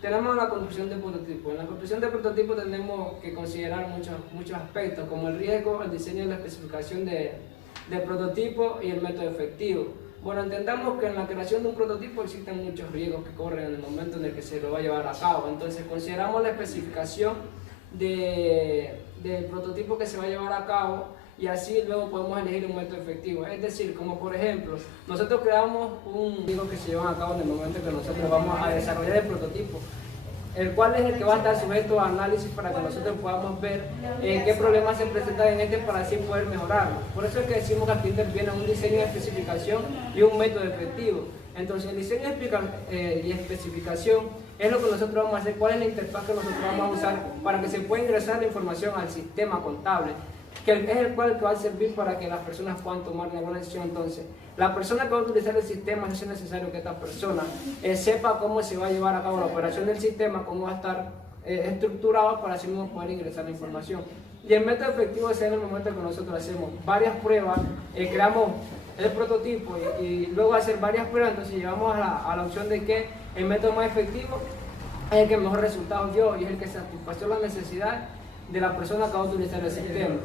Tenemos la construcción de prototipos. En la construcción de prototipos tenemos que considerar muchos aspectos, como el riesgo, el diseño y la especificación del prototipo y el método efectivo. Bueno, entendamos que en la creación de un prototipo existen muchos riesgos que corren en el momento en el que se lo va a llevar a cabo. Entonces, consideramos la especificación del prototipo que se va a llevar a cabo y así luego podemos elegir un método efectivo. Es decir, como por ejemplo, nosotros creamos un riesgo que se lleva a cabo en el momento que nosotros vamos a desarrollar el prototipo, el cual es el que va a estar sujeto a análisis para que nosotros podamos ver qué problemas se presentan en para así poder mejorarlo. Por eso es que decimos que aquí interviene un diseño de especificación y un método efectivo. Entonces, el diseño y especificación es lo que nosotros vamos a hacer, cuál es la interfaz que nosotros vamos a usar para que se pueda ingresar la información al sistema contable, que es el cual que va a servir para que las personas puedan tomar una buena decisión. Entonces, la persona que va a utilizar el sistema, es necesario que esta persona sepa cómo se va a llevar a cabo la operación del sistema, cómo va a estar estructurado para así mismo poder ingresar la información. Y el método efectivo es en el momento en que nosotros hacemos varias pruebas, creamos el prototipo y luego hacer varias pruebas, entonces llegamos a la opción de que el método más efectivo es el que mejor resultado dio y es el que satisfació las necesidades de la persona que va a utilizar el sistema.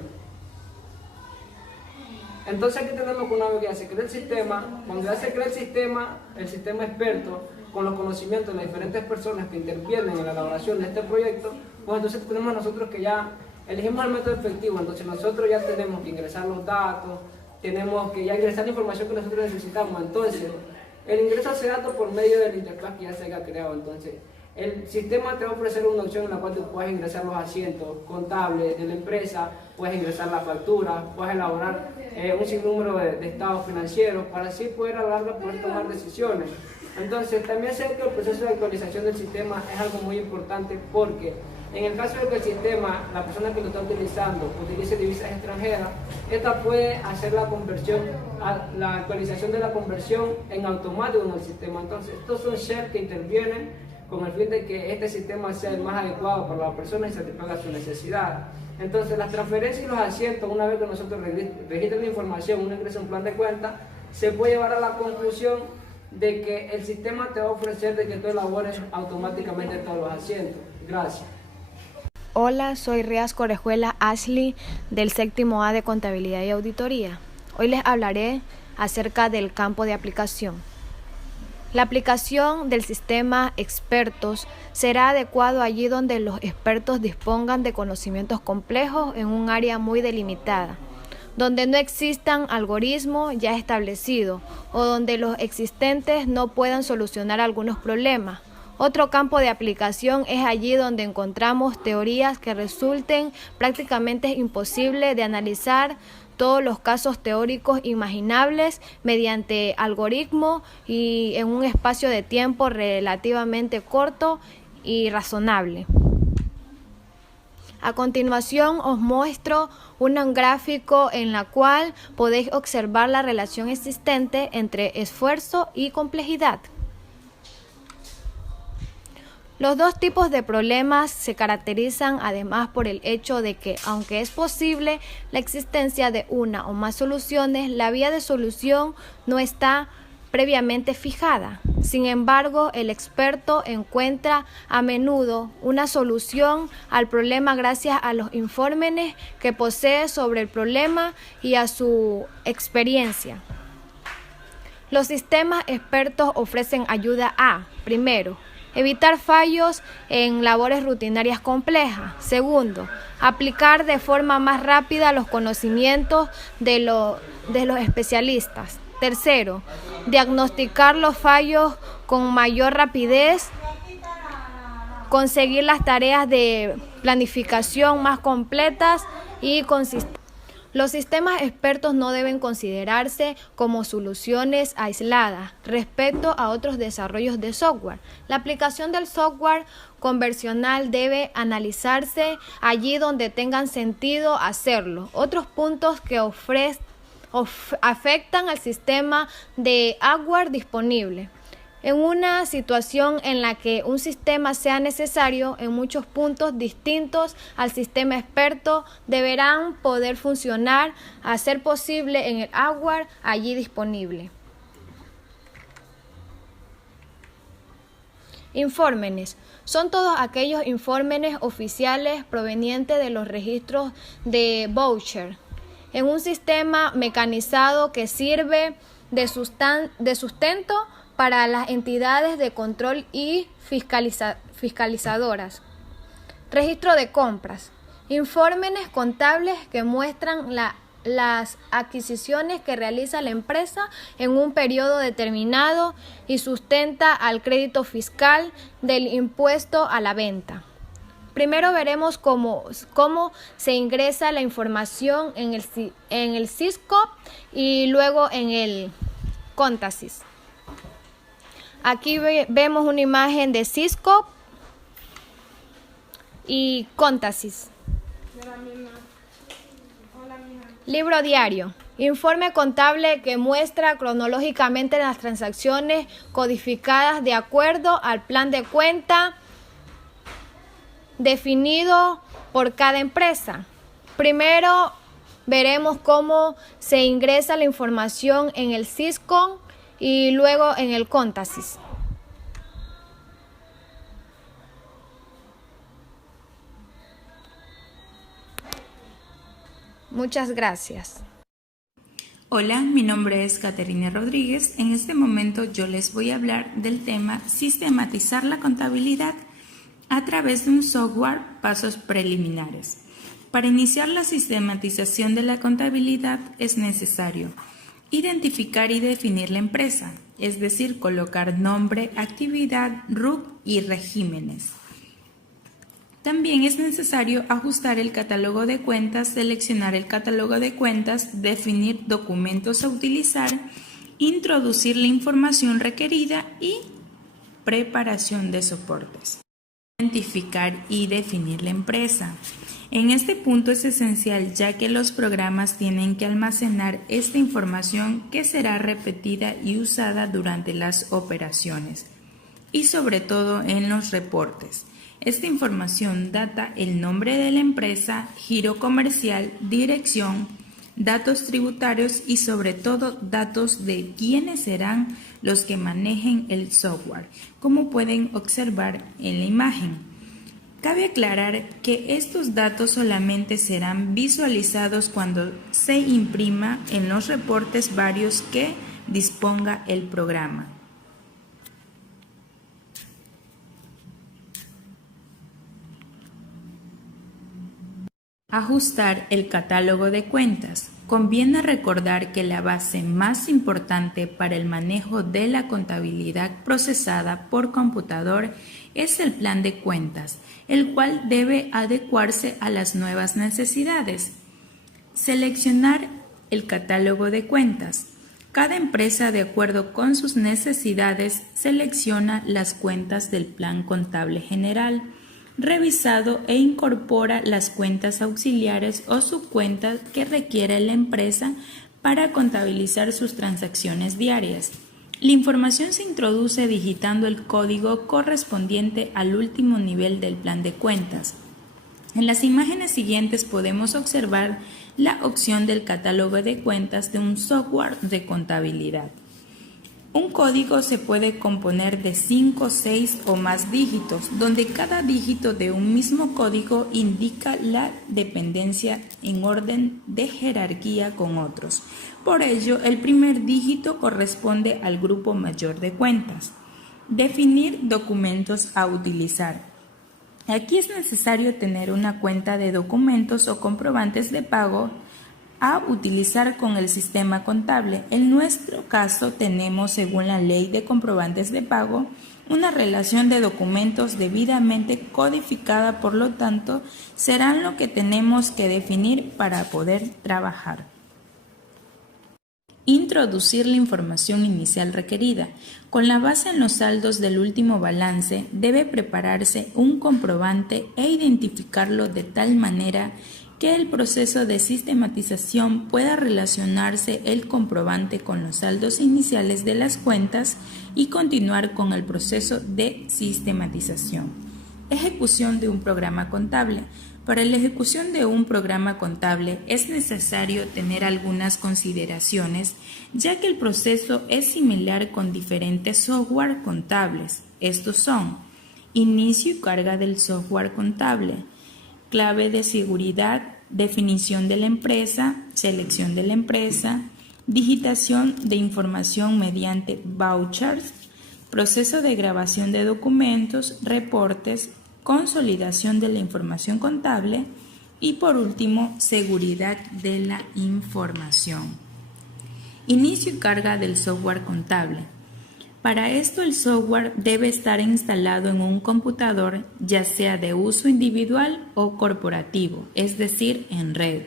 Entonces aquí tenemos que una vez que ya se crea el sistema, cuando ya se crea el sistema experto, con los conocimientos de las diferentes personas que intervienen en la elaboración de este proyecto, pues entonces tenemos nosotros que ya elegimos el método efectivo, entonces nosotros ya tenemos que ingresar los datos, tenemos que ya ingresar la información que nosotros necesitamos. Entonces, el ingreso de ese dato por medio de la interfaz que ya se haya creado. Entonces, el sistema te va a ofrecer una opción en la cual tú puedes ingresar los asientos contables de la empresa, puedes ingresar la factura, puedes elaborar un sinnúmero de estados financieros para así poder a la larga poder tomar decisiones. Entonces, también sé que el proceso de actualización del sistema es algo muy importante porque en el caso de que el sistema, la persona que lo está utilizando, utilice divisas extranjeras, esta puede hacer la conversión, la actualización de la conversión en automático en el sistema. Entonces, estos son shares que intervienen con el fin de que este sistema sea el más adecuado para la persona y satisfaga su necesidad. Entonces, las transferencias y los asientos, una vez que nosotros registramos la información, uno ingresa un plan de cuenta, se puede llevar a la conclusión de que el sistema te va a ofrecer de que tú elabores automáticamente todos los asientos. Gracias. Hola, soy Riasco Orejuela Ashley del séptimo A de Contabilidad y Auditoría. Hoy les hablaré acerca del campo de aplicación. La aplicación del sistema expertos será adecuado allí donde los expertos dispongan de conocimientos complejos en un área muy delimitada, donde no existan algoritmos ya establecidos o donde los existentes no puedan solucionar algunos problemas. Otro campo de aplicación es allí donde encontramos teorías que resulten prácticamente imposibles de analizar todos los casos teóricos imaginables mediante algoritmos y en un espacio de tiempo relativamente corto y razonable. A continuación os muestro un gráfico en la cual podéis observar la relación existente entre esfuerzo y complejidad. Los dos tipos de problemas se caracterizan además por el hecho de que, aunque es posible la existencia de una o más soluciones, la vía de solución no está previamente fijada. Sin embargo, el experto encuentra a menudo una solución al problema gracias a los informes que posee sobre el problema y a su experiencia. Los sistemas expertos ofrecen ayuda a, primero, evitar fallos en labores rutinarias complejas. Segundo, aplicar de forma más rápida los conocimientos de los especialistas. Tercero, diagnosticar los fallos con mayor rapidez, conseguir las tareas de planificación más completas y consistentes. Los sistemas expertos no deben considerarse como soluciones aisladas respecto a otros desarrollos de software. La aplicación del software convencional debe analizarse allí donde tengan sentido hacerlo. Otros puntos que afectan al sistema de hardware disponible. En una situación en la que un sistema sea necesario en muchos puntos distintos al sistema experto, deberán poder funcionar a ser posible en el hardware allí disponible. Infórmenes. Son todos aquellos infórmenes oficiales provenientes de los registros de voucher en un sistema mecanizado que sirve de sustento para las entidades de control y fiscalizadoras. Registro de compras. Infórmenes contables que muestran las adquisiciones que realiza la empresa en un periodo determinado y sustenta al crédito fiscal del impuesto a la venta. Primero veremos cómo se ingresa la información en el SysCoP y luego en el Contasys. Aquí vemos una imagen de SysCoP y Contasys. Libro diario. Informe contable que muestra cronológicamente las transacciones codificadas de acuerdo al plan de cuenta definido por cada empresa. Primero veremos cómo se ingresa la información en el SysCoP y luego en el Contasys. Muchas gracias. Hola, mi nombre es Caterina Rodríguez. En este momento yo les voy a hablar del tema sistematizar la contabilidad a través de un software, pasos preliminares. Para iniciar la sistematización de la contabilidad es necesario identificar y definir la empresa, es decir, colocar nombre, actividad, RUC y regímenes. También es necesario ajustar el catálogo de cuentas, seleccionar el catálogo de cuentas, definir documentos a utilizar, introducir la información requerida y preparación de soportes. Identificar y definir la empresa. En este punto es esencial ya que los programas tienen que almacenar esta información que será repetida y usada durante las operaciones y sobre todo en los reportes. Esta información data el nombre de la empresa, giro comercial, dirección, datos tributarios y sobre todo datos de quiénes serán los que manejen el software, como pueden observar en la imagen. Cabe aclarar que estos datos solamente serán visualizados cuando se imprima en los reportes varios que disponga el programa. Ajustar el catálogo de cuentas. Conviene recordar que la base más importante para el manejo de la contabilidad procesada por computador es el plan de cuentas, el cual debe adecuarse a las nuevas necesidades. Seleccionar el catálogo de cuentas. Cada empresa, de acuerdo con sus necesidades, selecciona las cuentas del plan contable general, revisado e incorpora las cuentas auxiliares o subcuentas que requiere la empresa para contabilizar sus transacciones diarias. La información se introduce digitando el código correspondiente al último nivel del plan de cuentas. En las imágenes siguientes podemos observar la opción del catálogo de cuentas de un software de contabilidad. Un código se puede componer de 5, 6 o más dígitos, donde cada dígito de un mismo código indica la dependencia en orden de jerarquía con otros. Por ello, el primer dígito corresponde al grupo mayor de cuentas. Definir documentos a utilizar. Aquí es necesario tener una cuenta de documentos o comprobantes de pago a utilizar con el sistema contable. En nuestro caso tenemos, según la Ley de Comprobantes de Pago, una relación de documentos debidamente codificada, por lo tanto, serán lo que tenemos que definir para poder trabajar. Introducir la información inicial requerida. Con la base en los saldos del último balance, debe prepararse un comprobante e identificarlo de tal manera que el proceso de sistematización pueda relacionarse el comprobante con los saldos iniciales de las cuentas y continuar con el proceso de sistematización. Ejecución de un programa contable. Para la ejecución de un programa contable es necesario tener algunas consideraciones, ya que el proceso es similar con diferentes software contables. Estos son: inicio y carga del software contable, clave de seguridad, definición de la empresa, selección de la empresa, digitación de información mediante vouchers, proceso de grabación de documentos, reportes, consolidación de la información contable y, por último, seguridad de la información. Inicio y carga del software contable. Para esto, el software debe estar instalado en un computador, ya sea de uso individual o corporativo, es decir, en red.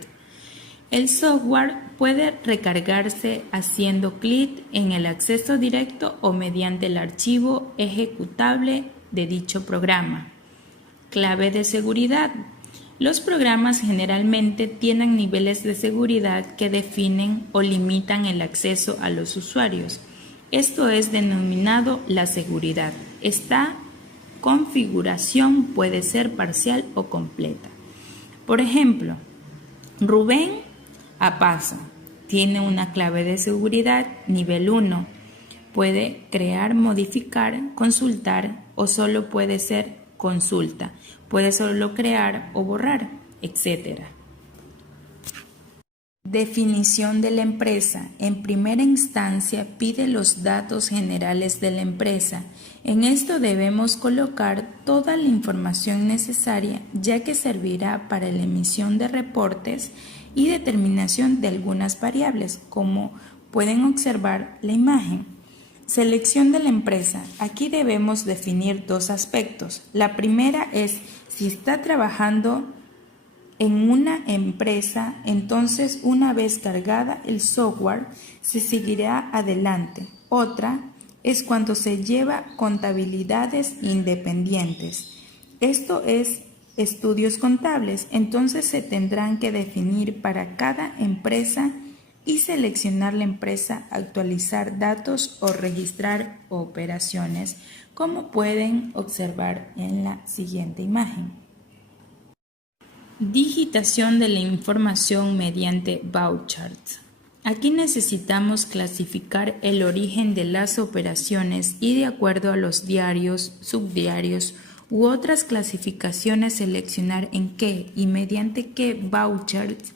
El software puede recargarse haciendo clic en el acceso directo o mediante el archivo ejecutable de dicho programa. Clave de seguridad. Los programas generalmente tienen niveles de seguridad que definen o limitan el acceso a los usuarios. Esto es denominado la seguridad. Esta configuración puede ser parcial o completa. Por ejemplo, Rubén Apaza tiene una clave de seguridad nivel 1. Puede crear, modificar, consultar o solo puede ser consulta. Puede solo crear o borrar, etc. Definición de la empresa. En primera instancia pide los datos generales de la empresa. En esto debemos colocar toda la información necesaria, ya que servirá para la emisión de reportes y determinación de algunas variables, como pueden observar la imagen. Selección de la empresa. Aquí debemos definir dos aspectos. La primera es si está trabajando en una empresa, entonces una vez cargada el software se seguirá adelante. Otra es cuando se lleva contabilidades independientes. Esto es estudios contables, entonces se tendrán que definir para cada empresa y seleccionar la empresa, actualizar datos o registrar operaciones, como pueden observar en la siguiente imagen. Digitación de la información mediante vouchers. Aquí necesitamos clasificar el origen de las operaciones y, de acuerdo a los diarios, subdiarios u otras clasificaciones, seleccionar en qué y mediante qué vouchers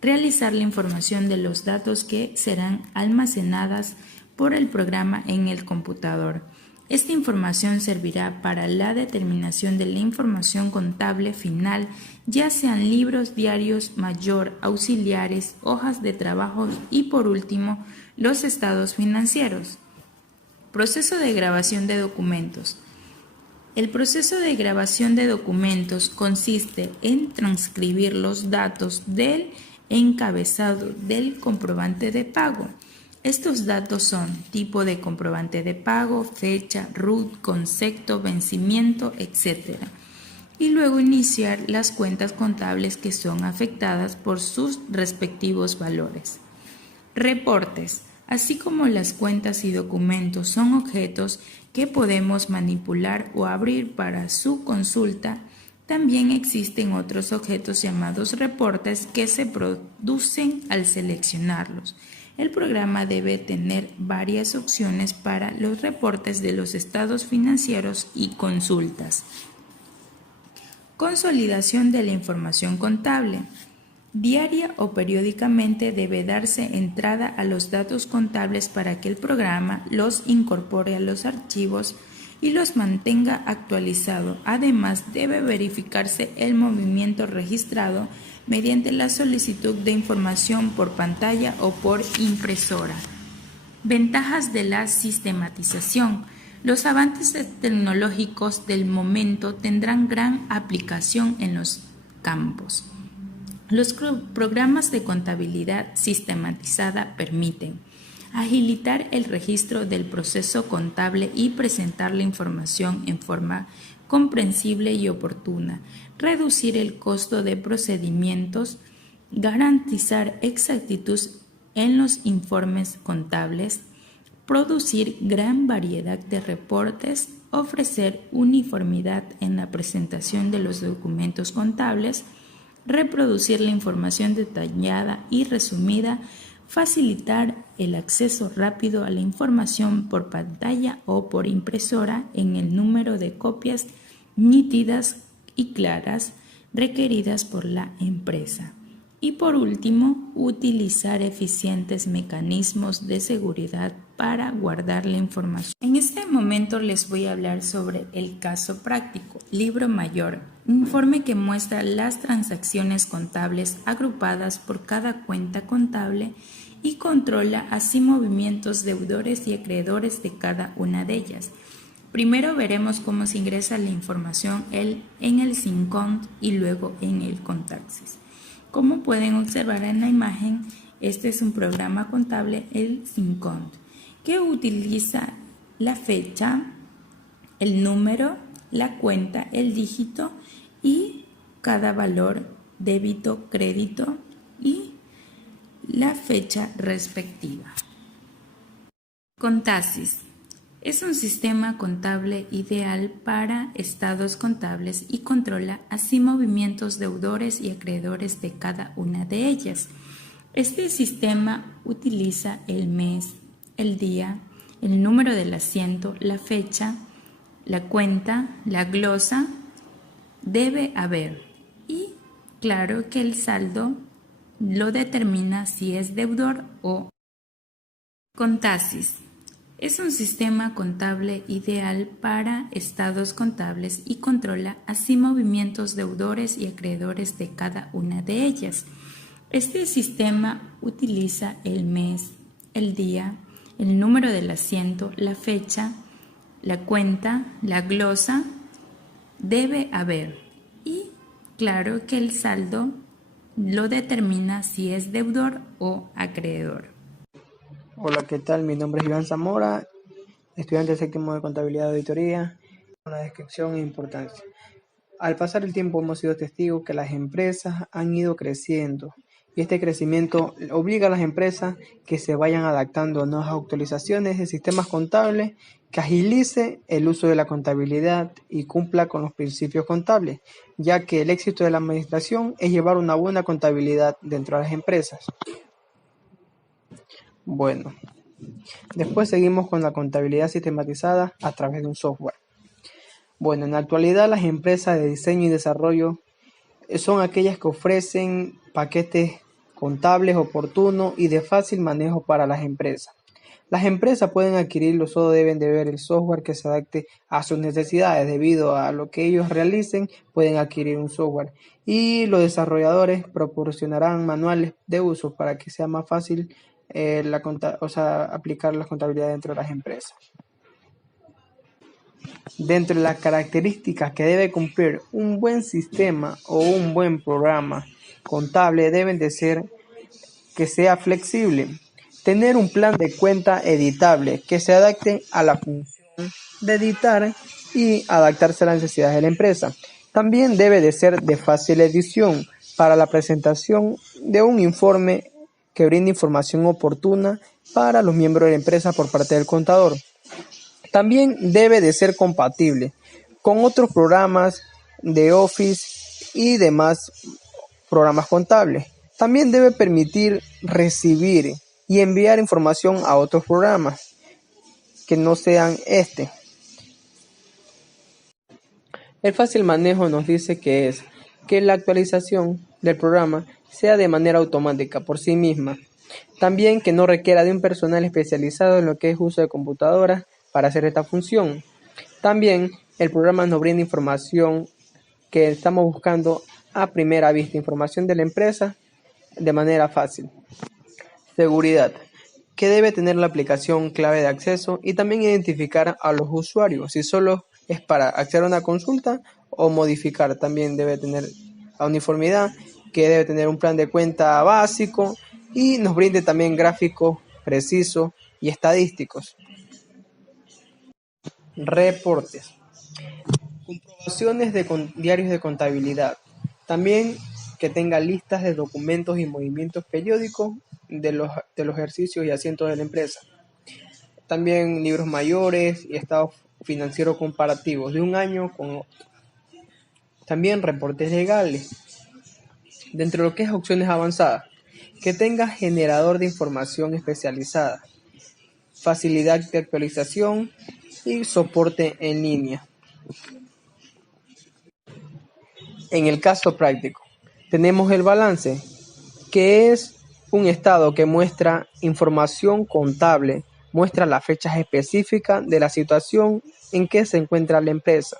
realizar la información de los datos que serán almacenadas por el programa en el computador. Esta información servirá para la determinación de la información contable final, ya sean libros, diarios, mayor, auxiliares, hojas de trabajo y, por último, los estados financieros. Proceso de grabación de documentos. El proceso de grabación de documentos consiste en transcribir los datos del encabezado del comprobante de pago. Estos datos son tipo de comprobante de pago, fecha, RUT, concepto, vencimiento, etc. Y luego iniciar las cuentas contables que son afectadas por sus respectivos valores. Reportes. Así como las cuentas y documentos son objetos que podemos manipular o abrir para su consulta, también existen otros objetos llamados reportes que se producen al seleccionarlos. El programa debe tener varias opciones para los reportes de los estados financieros y consultas. Consolidación de la información contable. Diaria o periódicamente debe darse entrada a los datos contables para que el programa los incorpore a los archivos y los mantenga actualizados. Además, debe verificarse el movimiento registrado mediante la solicitud de información por pantalla o por impresora. Ventajas de la sistematización. Los avances tecnológicos del momento tendrán gran aplicación en los campos. Los programas de contabilidad sistematizada permiten agilitar el registro del proceso contable y presentar la información en forma comprensible y oportuna, reducir el costo de procedimientos, garantizar exactitud en los informes contables, producir gran variedad de reportes, ofrecer uniformidad en la presentación de los documentos contables, reproducir la información detallada y resumida, facilitar el acceso rápido a la información por pantalla o por impresora en el número de copias nítidas y claras requeridas por la empresa. Y por último, utilizar eficientes mecanismos de seguridad para guardar la información. En este momento les voy a hablar sobre el caso práctico, libro mayor, informe que muestra las transacciones contables agrupadas por cada cuenta contable y controla así movimientos deudores y acreedores de cada una de ellas. Primero veremos cómo se ingresa la información en el SimCont y luego en el Contaxis. Como pueden observar en la imagen, este es un programa contable, el SimCont, que utiliza la fecha, el número, la cuenta, el dígito y cada valor débito, crédito y la fecha respectiva. Contaxis es un sistema contable ideal para estados contables y controla así movimientos deudores y acreedores de cada una de ellas. Este sistema utiliza el mes, el día, el número del asiento, la fecha, la cuenta, la glosa, debe haber y claro que el saldo lo determina si es deudor o Contaxis. Es un sistema contable ideal para estados contables y controla así movimientos deudores y acreedores de cada una de ellas. Este sistema utiliza el mes, el día, el número del asiento, la fecha, la cuenta, la glosa, debe haber y claro que el saldo lo determina si es deudor o acreedor. Hola, ¿qué tal? Mi nombre es Iván Zamora, estudiante séptimo de Contabilidad y Auditoría. Una descripción e importancia. Al pasar el tiempo hemos sido testigos que las empresas han ido creciendo y este crecimiento obliga a las empresas que se vayan adaptando a nuevas actualizaciones de sistemas contables que agilice el uso de la contabilidad y cumpla con los principios contables, ya que el éxito de la administración es llevar una buena contabilidad dentro de las empresas. Bueno, después seguimos con la contabilidad sistematizada a través de un software. Bueno, en la actualidad las empresas de diseño y desarrollo son aquellas que ofrecen paquetes contables oportunos y de fácil manejo para las empresas. Las empresas pueden adquirirlo, solo deben de ver el software que se adapte a sus necesidades. Debido a lo que ellos realicen, pueden adquirir un software y los desarrolladores proporcionarán manuales de uso para que sea más fácil aplicar la contabilidad dentro de las empresas. Dentro de las características que debe cumplir un buen sistema o un buen programa contable deben de ser que sea flexible, tener un plan de cuenta editable que se adapte a la función de editar y adaptarse a las necesidades de la empresa. También debe de ser de fácil edición para la presentación de un informe que brinde información oportuna para los miembros de la empresa por parte del contador. También debe de ser compatible con otros programas de Office y demás programas contables. También debe permitir recibir y enviar información a otros programas que no sean este. El fácil manejo nos dice que es que la actualización del programa sea de manera automática por sí misma. También que no requiera de un personal especializado en lo que es uso de computadoras para hacer esta función. También el programa nos brinda información que estamos buscando a primera vista, información de la empresa de manera fácil. Seguridad, que debe tener la aplicación clave de acceso y también identificar a los usuarios, si solo es para acceder a una consulta o modificar. También debe tener la uniformidad, que debe tener un plan de cuenta básico y nos brinde también gráficos precisos y estadísticos. Reportes. Comprobaciones de diarios de contabilidad. También que tenga listas de documentos y movimientos periódicos de los ejercicios y asientos de la empresa. También libros mayores y estados financieros comparativos de un año con otro. También reportes legales. Dentro de lo que es opciones avanzadas, que tenga generador de información especializada, facilidad de actualización y soporte en línea. En el caso práctico, tenemos el balance, que es un estado que muestra información contable, muestra las fechas específicas de la situación en que se encuentra la empresa,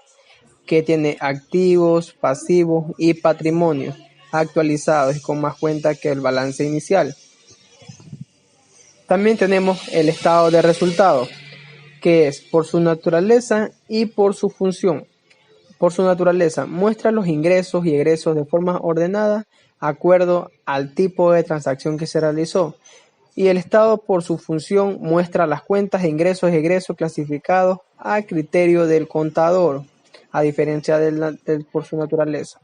que tiene activos, pasivos y patrimonio actualizados y con más cuenta que el balance inicial. También tenemos el estado de resultados, que es por su naturaleza y por su función. Por su naturaleza, muestra los ingresos y egresos de forma ordenada, acuerdo al tipo de transacción que se realizó. Y el estado por su función muestra las cuentas de ingresos y egresos clasificados a criterio del contador, a diferencia por su naturaleza.